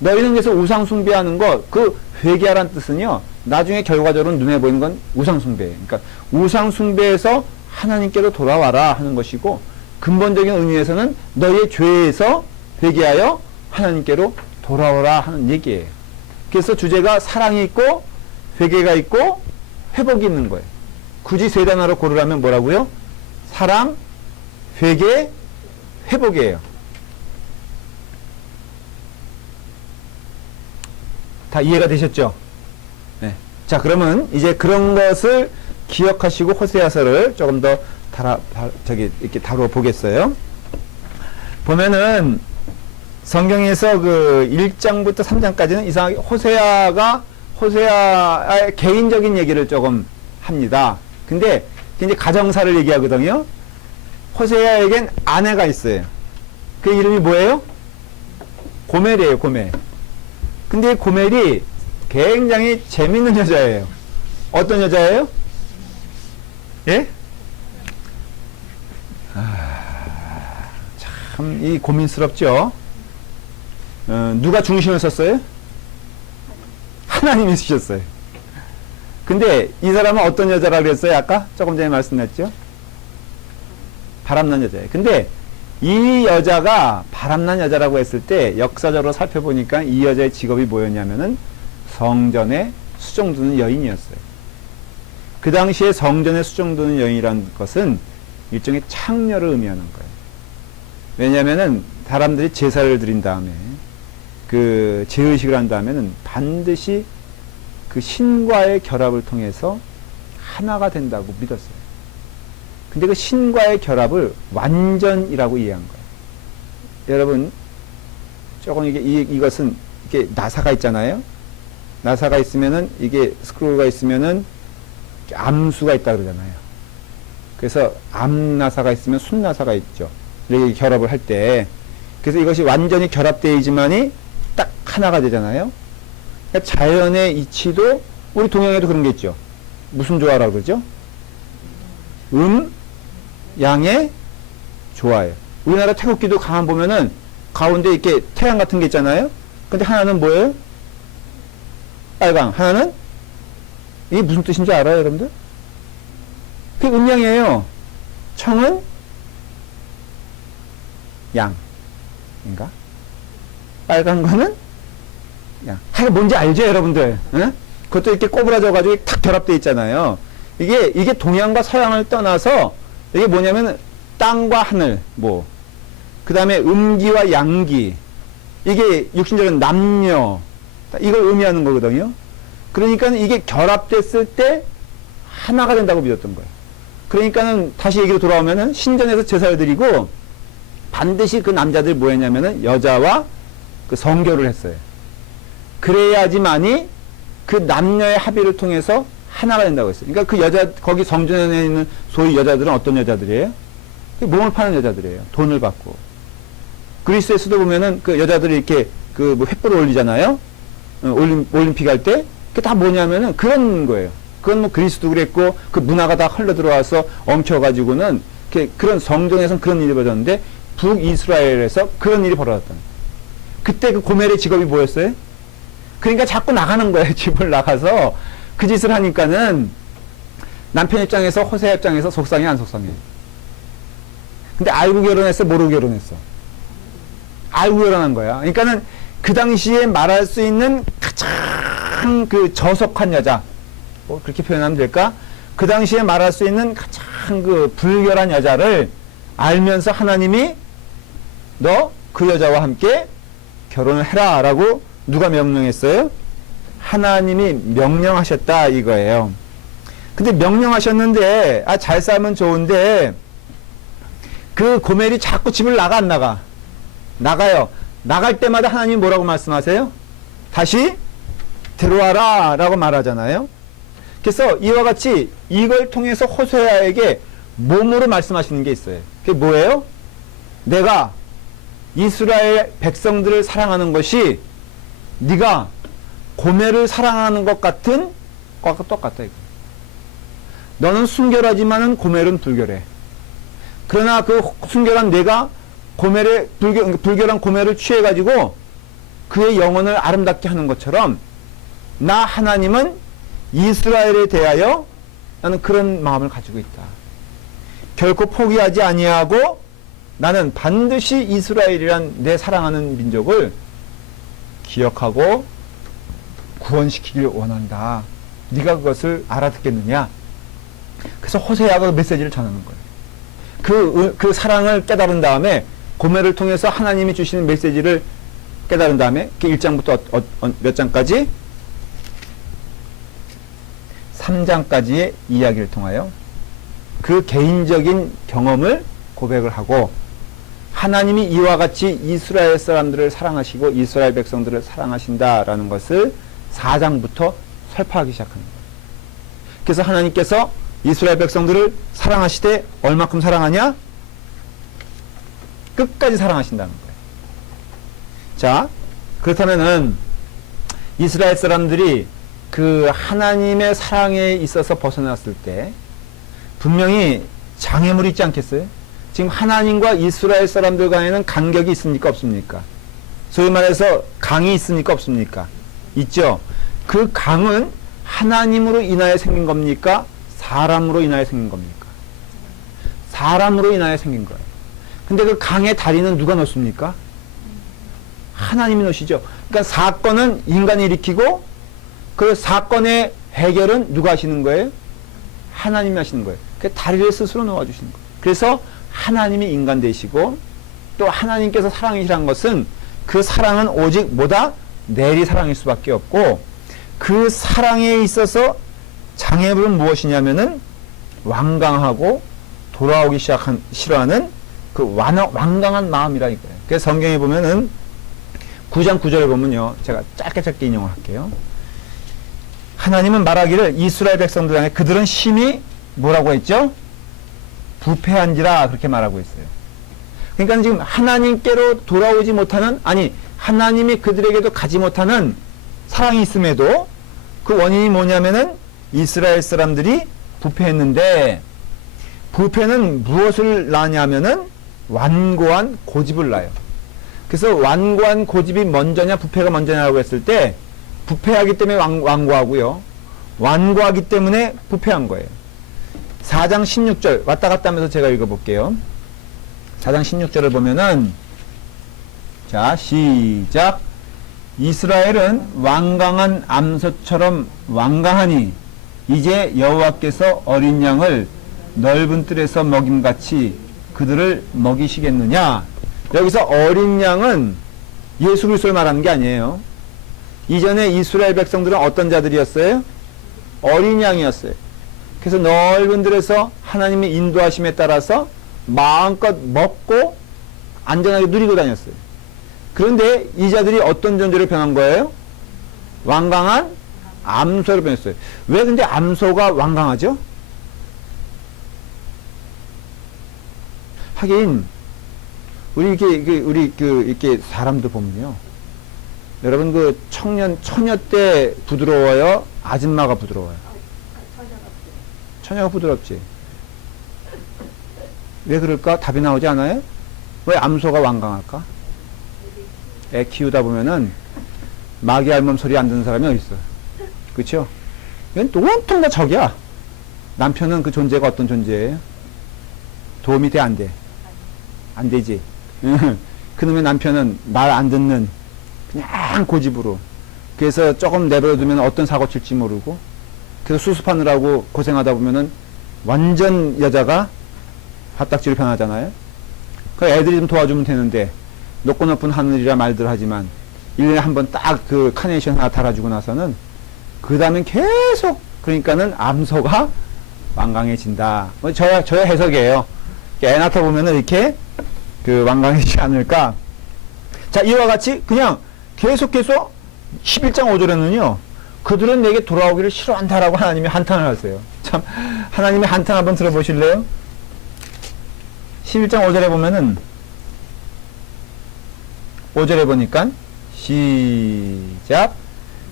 너희는 그래서 우상숭배하는 것, 그 회개하라는 뜻은요. 나중에 결과적으로 눈에 보이는 건 우상숭배예요. 그러니까 우상숭배에서 하나님께로 돌아와라 하는 것이고 근본적인 의미에서는 너희의 죄에서 회개하여 하나님께로 돌아오라 하는 얘기예요. 그래서 주제가 사랑이 있고 회개가 있고 회복이 있는 거예요. 굳이 세 단어로 고르라면 뭐라고요? 사랑, 회개, 회복이에요. 다 이해가 되셨죠? 네. 자, 그러면 이제 그런 것을 기억하시고 호세아서를 조금 더 이렇게 다루어 보겠어요. 보면은 성경에서 그 1장부터 3장까지는 이상하게 호세아의 개인적인 얘기를 조금 합니다. 근데 이제 가정사를 얘기하거든요. 호세아에겐 아내가 있어요. 그 이름이 뭐예요? 고멜이에요, 고멜. 근데 고멜이 굉장히 재밌는 여자예요. 어떤 여자예요? 예? 참, 이 고민스럽죠? 누가 중심을 썼어요? 하나님이 쓰셨어요. 근데 이 사람은 어떤 여자라고 그랬어요? 아까 조금 전에 말씀드렸죠? 바람난 여자예요. 근데 이 여자가 바람난 여자라고 했을 때 역사적으로 살펴보니까 이 여자의 직업이 뭐였냐면은 성전에 수종드는 여인이었어요. 그 당시에 성전에 수종드는 여인이라는 것은 일종의 창녀를 의미하는 거예요. 왜냐면은 사람들이 제사를 드린 다음에 그 제의식을 한 다음에는 반드시 그 신과의 결합을 통해서 하나가 된다고 믿었어요. 근데 그 신과의 결합을 완전이라고 이해한 거예요. 여러분, 조금 이것은 이게 나사가 있잖아요. 나사가 있으면은 이게 스크루가 있으면은 암수가 있다 그러잖아요. 그래서 암나사가 있으면 순나사가 있죠. 이렇게 결합을 할 때. 그래서 이것이 완전히 결합되어야지만이 딱 하나가 되잖아요. 그러니까 자연의 이치도 우리 동양에도 그런 게 있죠. 무슨 조화라고 그러죠? 양의 조화예요. 우리나라 태극기도 가만 보면은 가운데 이렇게 태양 같은 게 있잖아요. 근데 하나는 뭐예요? 빨강. 하나는 이게 무슨 뜻인지 알아요, 여러분들? 그게 음양이에요. 청은 양인가? 빨간 거는 양. 하여간 뭔지 알죠, 여러분들? 응? 그것도 이렇게 꼬부라져가지고 탁 결합되어 있잖아요. 이게 동양과 서양을 떠나서 이게 뭐냐면 땅과 하늘, 그 다음에 음기와 양기, 이게 육신적인 남녀, 이걸 의미하는 거거든요. 그러니까 이게 결합됐을 때 하나가 된다고 믿었던 거예요. 그러니까는 다시 얘기로 돌아오면은 신전에서 제사를 드리고 반드시 그 남자들이 뭐 했냐면은 여자와 그 성교를 했어요. 그래야지만이 그 남녀의 합의를 통해서 하나가 된다고 했어요. 그러니까 그 여자, 거기 성전에 있는 소위 여자들은 어떤 여자들이에요? 몸을 파는 여자들이에요. 돈을 받고. 그리스에서도 보면은 그 여자들이 이렇게 그 뭐 횃불을 올리잖아요. 올림픽 할 때. 그게 다 뭐냐면은 그런 거예요. 그건 뭐 그리스도 그랬고 그 문화가 다 흘러 들어와서 엉켜가지고는 그런 성전에서는 그런 일이 벌어졌는데 북이스라엘에서 그런 일이 벌어졌다는 거예요. 그때 그 고멜의 직업이 뭐였어요? 그러니까 자꾸 나가는 거예요. 집을 나가서 그 짓을 하니까는 남편 입장에서 호세 입장에서 속상해 안 속상해? 근데 알고 결혼했어? 모르고 결혼했어? 알고 결혼한 거야. 그러니까는 그 당시에 말할 수 있는 가장 그 저속한 여자, 그렇게 표현하면 될까? 그 당시에 말할 수 있는 가장 그 불결한 여자를 알면서 하나님이 너 그 여자와 함께 결혼을 해라 라고 누가 명령했어요? 하나님이 명령하셨다 이거예요. 근데 명령하셨는데 잘 살면 좋은데 그 고멜이 자꾸 집을 나가 안 나가? 나가요. 나갈 때마다 하나님이 뭐라고 말씀하세요? 다시 들어와라 라고 말하잖아요. 그래서 이와 같이 이걸 통해서 호세아에게 몸으로 말씀하시는 게 있어요. 그게 뭐예요? 내가 이스라엘 백성들을 사랑하는 것이 네가 고멜을 사랑하는 것 같은 것과 똑같다. 이거. 너는 순결하지만은 고멜은 불결해. 그러나 그 순결한 내가 고멜의 불결한 고멜을 취해가지고 그의 영혼을 아름답게 하는 것처럼 나 하나님은 이스라엘에 대하여 나는 그런 마음을 가지고 있다. 결코 포기하지 아니하고 나는 반드시 이스라엘이란 내 사랑하는 민족을 기억하고 구원시키길 원한다. 네가 그것을 알아듣겠느냐? 그래서 호세아가 그 메시지를 전하는 거예요. 그 사랑을 깨달은 다음에 고멜을 통해서 하나님이 주시는 메시지를 깨달은 다음에 그 1장부터 몇 장까지? 3장까지의 이야기를 통하여 그 개인적인 경험을 고백을 하고 하나님이 이와 같이 이스라엘 사람들을 사랑하시고 이스라엘 백성들을 사랑하신다라는 것을 4장부터 설파하기 시작합니다. 그래서 하나님께서 이스라엘 백성들을 사랑하시되 얼마큼 사랑하냐? 끝까지 사랑하신다는 거예요. 자, 그렇다면은 이스라엘 사람들이 그 하나님의 사랑에 있어서 벗어났을 때 분명히 장애물이 있지 않겠어요? 지금 하나님과 이스라엘 사람들 간에는 간격이 있습니까? 없습니까? 소위 말해서 강이 있습니까? 없습니까? 있죠. 그 강은 하나님으로 인하여 생긴 겁니까? 사람으로 인하여 생긴 겁니까? 사람으로 인하여 생긴 거예요. 근데 그 강의 다리는 누가 놓습니까? 하나님이 놓으시죠. 그러니까 사건은 인간이 일으키고 그 사건의 해결은 누가 하시는 거예요? 하나님이 하시는 거예요. 그 다리를 스스로 놓아주시는 거예요. 그래서 하나님이 인간 되시고 또 하나님께서 사랑이시란 것은 그 사랑은 오직 뭐다? 내리 사랑일 수밖에 없고 그 사랑에 있어서 장애물은 무엇이냐면은 완강하고 돌아오기 싫어하는 그 완강한 마음이라니까요. 그래서 성경에 보면은 9장 9절에 보면요. 제가 짧게 인용을 할게요. 하나님은 말하기를 이스라엘 백성들 향해 그들은 심히 뭐라고 했죠? 부패한지라 그렇게 말하고 있어요. 그러니까 지금 하나님께로 돌아오지 못하는, 아니 하나님이 그들에게도 가지 못하는 사랑이 있음에도 그 원인이 뭐냐면은 이스라엘 사람들이 부패했는데, 부패는 무엇을 낳냐면은 완고한 고집을 낳아요. 그래서 완고한 고집이 먼저냐 부패가 먼저냐라고 했을 때 부패하기 때문에 완고하고요, 완고하기 때문에 부패한 거예요. 4장 16절 왔다 갔다 하면서 제가 읽어볼게요. 4장 16절을 보면은, 자 시작. 이스라엘은 완강한 암소처럼 완강하니 이제 여호와께서 어린 양을 넓은 뜰에서 먹임같이 그들을 먹이시겠느냐. 여기서 어린 양은 예수 그리스도를 말하는 게 아니에요. 이전에 이스라엘 백성들은 어떤 자들이었어요? 어린 양이었어요. 그래서 넓은 들에서 하나님의 인도하심에 따라서 마음껏 먹고 안전하게 누리고 다녔어요. 그런데 이 자들이 어떤 존재로 변한 거예요? 완강한 암소로 변했어요. 왜 근데 암소가 완강하죠? 하긴 우리 이렇게 사람도 보면요, 여러분 그 처녀 때 부드러워요? 아줌마가 부드러워요? 처녀가 부드럽지. 왜 그럴까? 답이 나오지 않아요? 왜 암소가 완강할까? 애 키우다 보면은 마귀 알몸 소리 안 듣는 사람이 어딨어? 그쵸? 이건 온통 다 적이야. 남편은 그 존재가 어떤 존재예요? 도움이 돼, 안 돼? 안 되지. 그놈의 남편은 말 안 듣는 그냥 고집으로. 그래서 조금 내버려두면 어떤 사고 칠지 모르고, 그래서 수습하느라고 고생하다 보면은 완전 여자가 화딱지로 변하잖아요. 그 애들이 좀 도와주면 되는데, 높고 높은 하늘이라 말들 하지만 1년에 한 번 딱 그 카네이션 하나 달아주고 나서는 그 다음엔 계속, 그러니까는 암소가 완강해진다. 저야 해석이에요. 애 낳다 보면은 이렇게 그 완강해지지 않을까. 자, 이와 같이 그냥 계속해서 11장 5절에는요, 그들은 내게 돌아오기를 싫어한다라고 하나님이 한탄을 하세요. 참, 하나님의 한탄 한번 들어보실래요? 11장 5절에 보면은, 5절에 보니까 시작.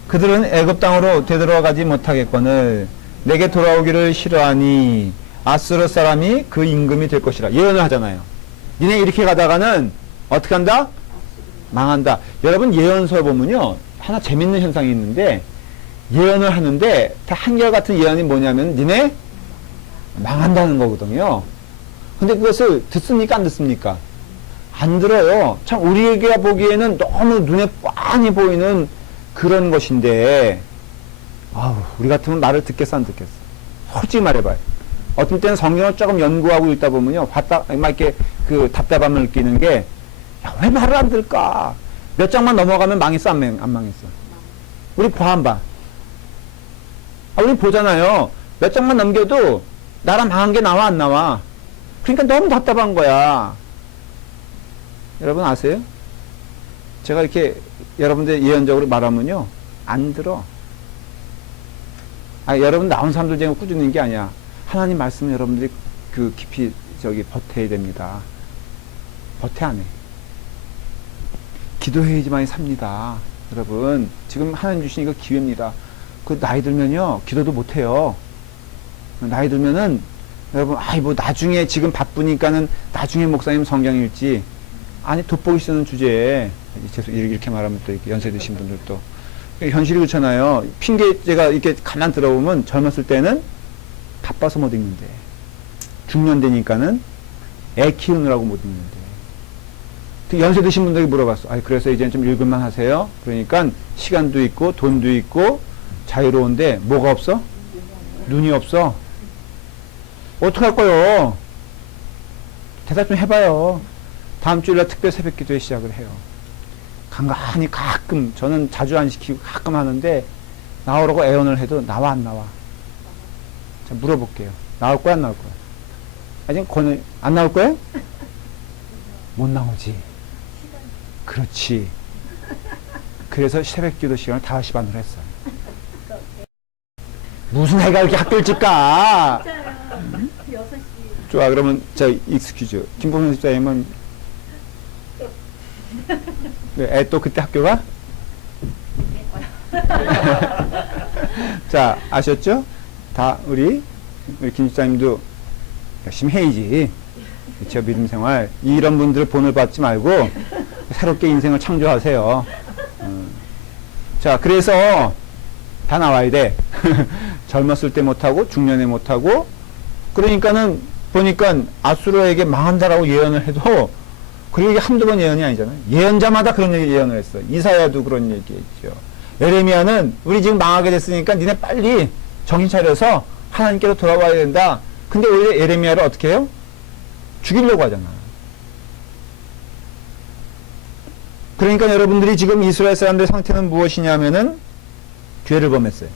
그들은 애굽 땅으로 되돌아가지 못하겠거늘 내게 돌아오기를 싫어하니 아수르 사람이 그 임금이 될 것이라 예언을 하잖아요. 니네 이렇게 가다가는 어떻게 한다? 망한다. 여러분 예언서에 보면요, 하나 재밌는 현상이 있는데, 예언을 하는데 다 한결같은 예언이 뭐냐면 니네 망한다는 거거든요. 근데 그것을 듣습니까 안 듣습니까? 안 들어요. 참 우리에게 보기에는 너무 눈에 뻔히 보이는 그런 것인데, 아우, 우리 같으면 말을 듣겠어 안 듣겠어? 솔직히 말해봐요. 어떤 때는 성경을 조금 연구하고 읽다 보면요, 막 이렇게 그 답답함을 느끼는 게, 야, 왜 말을 안 들까? 몇 장만 넘어가면 망했어 안 망했어? 우리 봐 안 봐? 우리 보잖아요. 몇 장만 넘겨도 나랑 망한 게 나와 안 나와? 그러니까 너무 답답한 거야. 여러분 아세요? 제가 이렇게 여러분들 예언적으로 말하면요, 안 들어. 여러분 나온 사람들 중에 꾸준히 있는 게 아니야. 하나님 말씀은 여러분들이 그 깊이 버텨야 됩니다. 버텨 안 해. 기도해야지만 삽니다. 여러분 지금 하나님 주신 이거 기회입니다. 그 나이 들면요 기도도 못 해요. 나이 들면은 여러분 뭐 나중에 지금 바쁘니까는 나중에 목사님 성경 읽지. 아니 돋보기 쓰는 주제에 이렇게 말하면 또 이렇게 연세 드신 분들도 현실이 그렇잖아요. 핑계 제가 이렇게 가만 들어보면 젊었을 때는 바빠서 못 읽는데, 중년 되니까는 애 키우느라고 못 읽는데. 연세 드신 분들에게 물어봤어. 그래서 이제는 좀 읽을만 하세요? 그러니까 시간도 있고 돈도 있고 자유로운데 뭐가 없어? 눈이 없어. 어떡할 거요? 대답 좀 해봐요. 다음 주일날 특별 새벽 기도회 시작을 해요. 간간히 가끔, 저는 자주 안 시키고 가끔 하는데, 나오라고 애원을 해도 나와 안 나와? 자, 물어볼게요. 나올 거야 안 나올 거야? 아직 권을 안 나올 거야? 못 나오지. 그렇지. 그래서 새벽기도 시간을 5시 반으로 했어. 무슨 애가 이렇게 학교를 찍까? 좋아, 그러면 저 익스큐즈. 김봉현 집사님은 애 또 그때 학교가? 자, 아셨죠? 다 우리 김 집사님도 열심히 해야지. 그렇죠? 믿음 생활. 이런 분들 본을 받지 말고 새롭게 인생을 창조하세요. 자, 그래서 다 나와야 돼. 젊었을 때 못하고 중년에 못하고, 그러니까는 보니까 아수르에게 망한다라고 예언을 해도, 그리고 이게 한두 번 예언이 아니잖아요. 예언자마다 그런 얘기 예언을 했어. 이사야도 그런 얘기했죠. 에레미야는 우리 지금 망하게 됐으니까 니네 빨리 정신 차려서 하나님께로 돌아와야 된다. 근데 오히려 에레미야를 어떻게 해요? 죽이려고 하잖아. 그러니까 여러분들이 지금 이스라엘 사람들의 상태는 무엇이냐면은 죄를 범했어요.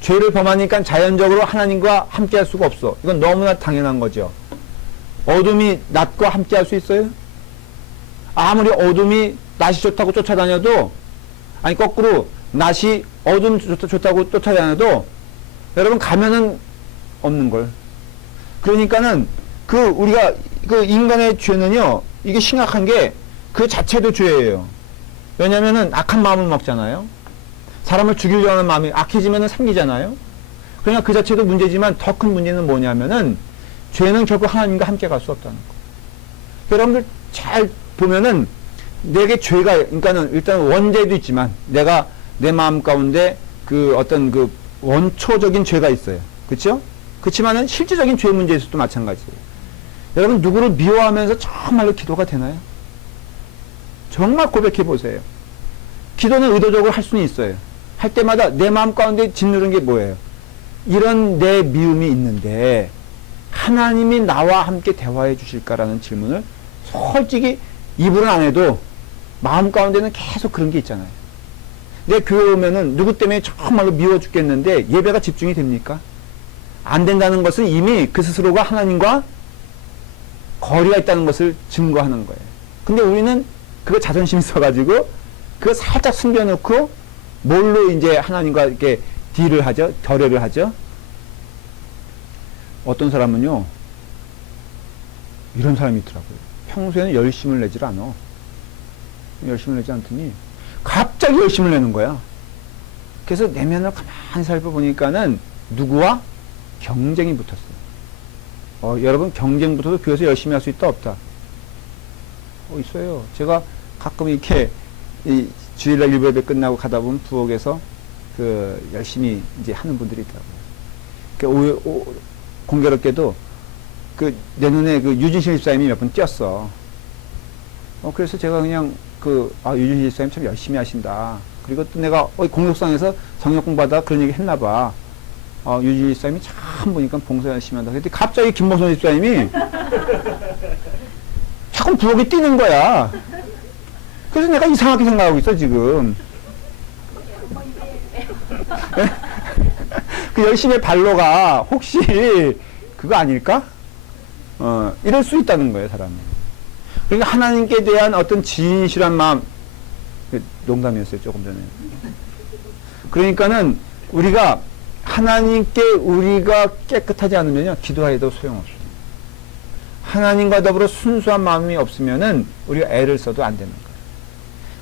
죄를 범하니까 자연적으로 하나님과 함께 할 수가 없어. 이건 너무나 당연한 거죠. 어둠이 낮과 함께 할 수 있어요? 아무리 어둠이 낮이 좋다고 쫓아다녀도, 아니 거꾸로 낮이 어둠 좋다고 쫓아다녀도 여러분 가면은 없는 걸. 그러니까는 우리가 인간의 죄는요, 이게 심각한 게 그 자체도 죄예요. 왜냐면은 악한 마음을 먹잖아요. 사람을 죽이려고 하는 마음이 악해지면은 생기잖아요. 그러니까 그 자체도 문제지만 더 큰 문제는 뭐냐면은 죄는 결국 하나님과 함께 갈 수 없다는 거. 여러분들 잘 보면은 내게 죄가, 그러니까는 일단 원죄도 있지만 내가 내 마음 가운데 어떤 원초적인 죄가 있어요. 그렇죠? 그렇지만은 실질적인 죄 문제에서도 마찬가지예요. 여러분 누구를 미워하면서 정말로 기도가 되나요? 정말 고백해 보세요. 기도는 의도적으로 할 수는 있어요. 할 때마다 내 마음 가운데 짓누른 게 뭐예요? 이런 내 미움이 있는데 하나님이 나와 함께 대화해 주실까라는 질문을 솔직히 입으로는 안 해도 마음 가운데는 계속 그런 게 있잖아요. 내 교회 오면은 누구 때문에 정말로 미워 죽겠는데 예배가 집중이 됩니까? 안 된다는 것은 이미 그 스스로가 하나님과 거리가 있다는 것을 증거하는 거예요. 근데 우리는 그거 자존심 있어가지고 그거 살짝 숨겨놓고 뭘로 이제 하나님과 이렇게 딜을 하죠? 결례를 하죠? 어떤 사람은요, 이런 사람이 있더라고요. 평소에는 열심을 내질 않아. 열심을 내지 않더니 갑자기 열심을 내는 거야. 그래서 내면을 가만히 살펴보니까는 누구와 경쟁이 붙었어요. 여러분 경쟁 붙어도 교회에서 열심히 할 수 있다 없다? 있어요. 제가 가끔 이렇게 이 주일날 일베 끝나고 가다 보면 부엌에서 열심히 이제 하는 분들이 있더라고요. 공교롭게도 내 눈에 유진실 집사님이 몇 번 띄었어. 그래서 제가 그냥 유진실 집사님 참 열심히 하신다. 그리고 또 내가 공덕상에서 성역 공부하다가 그런 얘기 했나봐. 유진실 집사님이 참 보니까 봉사 열심히 한다. 근데 갑자기 김봉선 집사님이 자꾸 부엌에 뛰는 거야. 그래서 내가 이상하게 생각하고 있어, 지금. 그 열심의 발로가 혹시 그거 아닐까? 이럴 수 있다는 거예요, 사람이. 그러니까 하나님께 대한 어떤 진실한 마음, 농담이었어요, 조금 전에. 그러니까는 우리가 하나님께 우리가 깨끗하지 않으면요, 기도해도 소용없어요. 하나님과 더불어 순수한 마음이 없으면은 우리가 애를 써도 안 되는 거예요.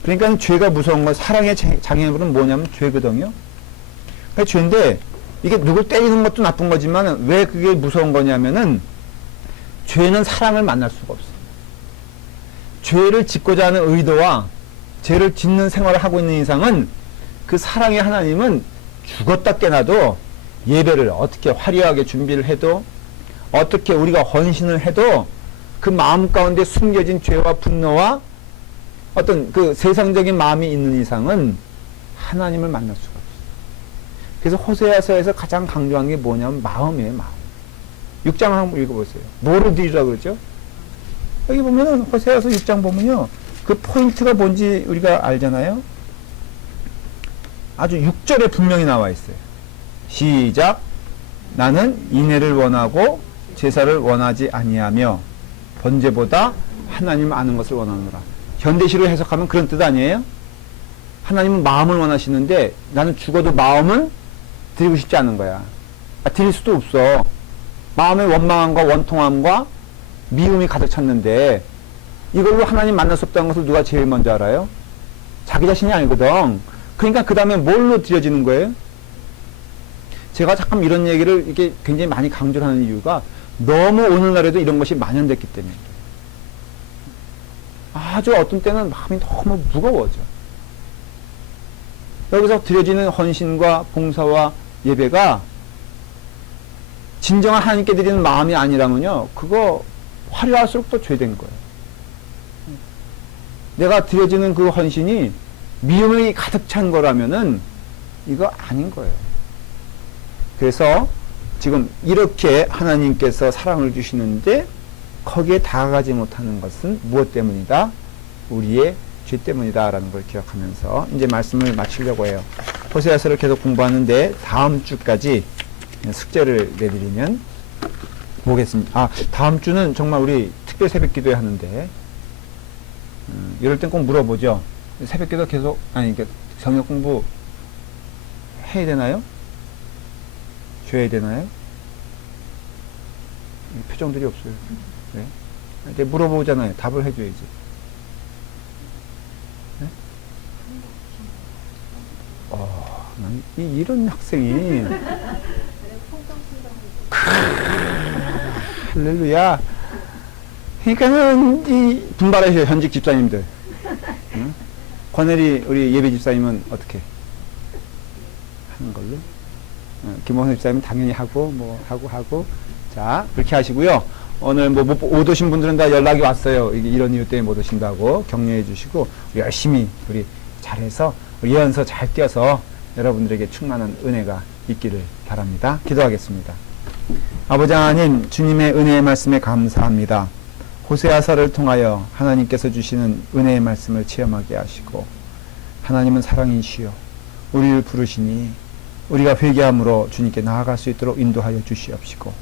그러니까 죄가 무서운 건 사랑의 장애물은 뭐냐면 죄거든요. 그러니까 죄인데 이게 누굴 때리는 것도 나쁜 거지만 왜 그게 무서운 거냐면은 죄는 사랑을 만날 수가 없어요. 죄를 짓고자 하는 의도와 죄를 짓는 생활을 하고 있는 이상은 그 사랑의 하나님은 죽었다 깨나도 예배를 어떻게 화려하게 준비를 해도 어떻게 우리가 헌신을 해도 그 마음 가운데 숨겨진 죄와 분노와 어떤 세상적인 마음이 있는 이상은 하나님을 만날 수가 없어요. 그래서 호세아서에서 가장 강조하는 게 뭐냐면 마음이에요, 마음. 6장 한번 읽어보세요. 뭐로 드리라고 그러죠? 여기 보면은 호세아서 6장 보면요, 그 포인트가 뭔지 우리가 알잖아요. 아주 6절에 분명히 나와 있어요. 시작. 나는 인애를 원하고 제사를 원하지 아니하며 번제보다 하나님을 아는 것을 원하노라. 현대시로 해석하면 그런 뜻 아니에요? 하나님은 마음을 원하시는데 나는 죽어도 마음을 드리고 싶지 않은 거야. 드릴 수도 없어. 마음의 원망함과 원통함과 미움이 가득 찼는데 이걸로 하나님 만날 수 없다는 것을 누가 제일 먼저 알아요? 자기 자신이 알거든. 그러니까 그 다음에 뭘로 드려지는 거예요? 제가 잠깐 이런 얘기를 이렇게 굉장히 많이 강조를 하는 이유가 너무 오늘날에도 이런 것이 만연됐기 때문에. 아주 어떤 때는 마음이 너무 무거워져. 여기서 드려지는 헌신과 봉사와 예배가 진정한 하나님께 드리는 마음이 아니라면요, 그거 화려할수록 더 죄된 거예요. 내가 드려지는 그 헌신이 미움이 가득 찬 거라면은 이거 아닌 거예요. 그래서 지금 이렇게 하나님께서 사랑을 주시는데 거기에 다가가지 못하는 것은 무엇 때문이다? 우리의 죄 때문이다 라는 걸 기억하면서 이제 말씀을 마치려고 해요. 호세아서를 계속 공부하는데 다음 주까지 숙제를 내드리면 보겠습니다. 다음 주는 정말 우리 특별 새벽 기도회 하는데 이럴 땐 꼭 물어보죠. 새벽 기도 계속 그러니까 성역 공부 해야 되나요? 줘야 되나요? 표정들이 없어요. 네? 이제 물어보잖아요. 답을 해줘야지. 네? 이런 학생이 할렐루야. 그러니까는 이 분발하셔요. 현직 집사님들. 응? 권혜리 우리 예배 집사님은 어떻게 하는 걸로? 김홍선 집사님은 당연히 하고 뭐 하고 자 그렇게 하시고요. 오늘 뭐 못 오신 분들은 다 연락이 왔어요. 이런 이유 때문에 못 오신다고 격려해 주시고 열심히 우리 잘해서 예언서 잘 띄어서 여러분들에게 충만한 은혜가 있기를 바랍니다. 기도하겠습니다. 아버지 하나님, 주님의 은혜의 말씀에 감사합니다. 호세아서를 통하여 하나님께서 주시는 은혜의 말씀을 체험하게 하시고 하나님은 사랑이시여 우리를 부르시니 우리가 회개함으로 주님께 나아갈 수 있도록 인도하여 주시옵시고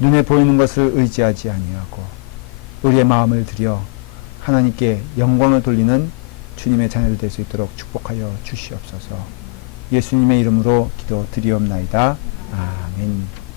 눈에 보이는 것을 의지하지 아니하고 우리의 마음을 들여 하나님께 영광을 돌리는 주님의 자녀들 될 수 있도록 축복하여 주시옵소서. 예수님의 이름으로 기도 드리옵나이다. 아멘.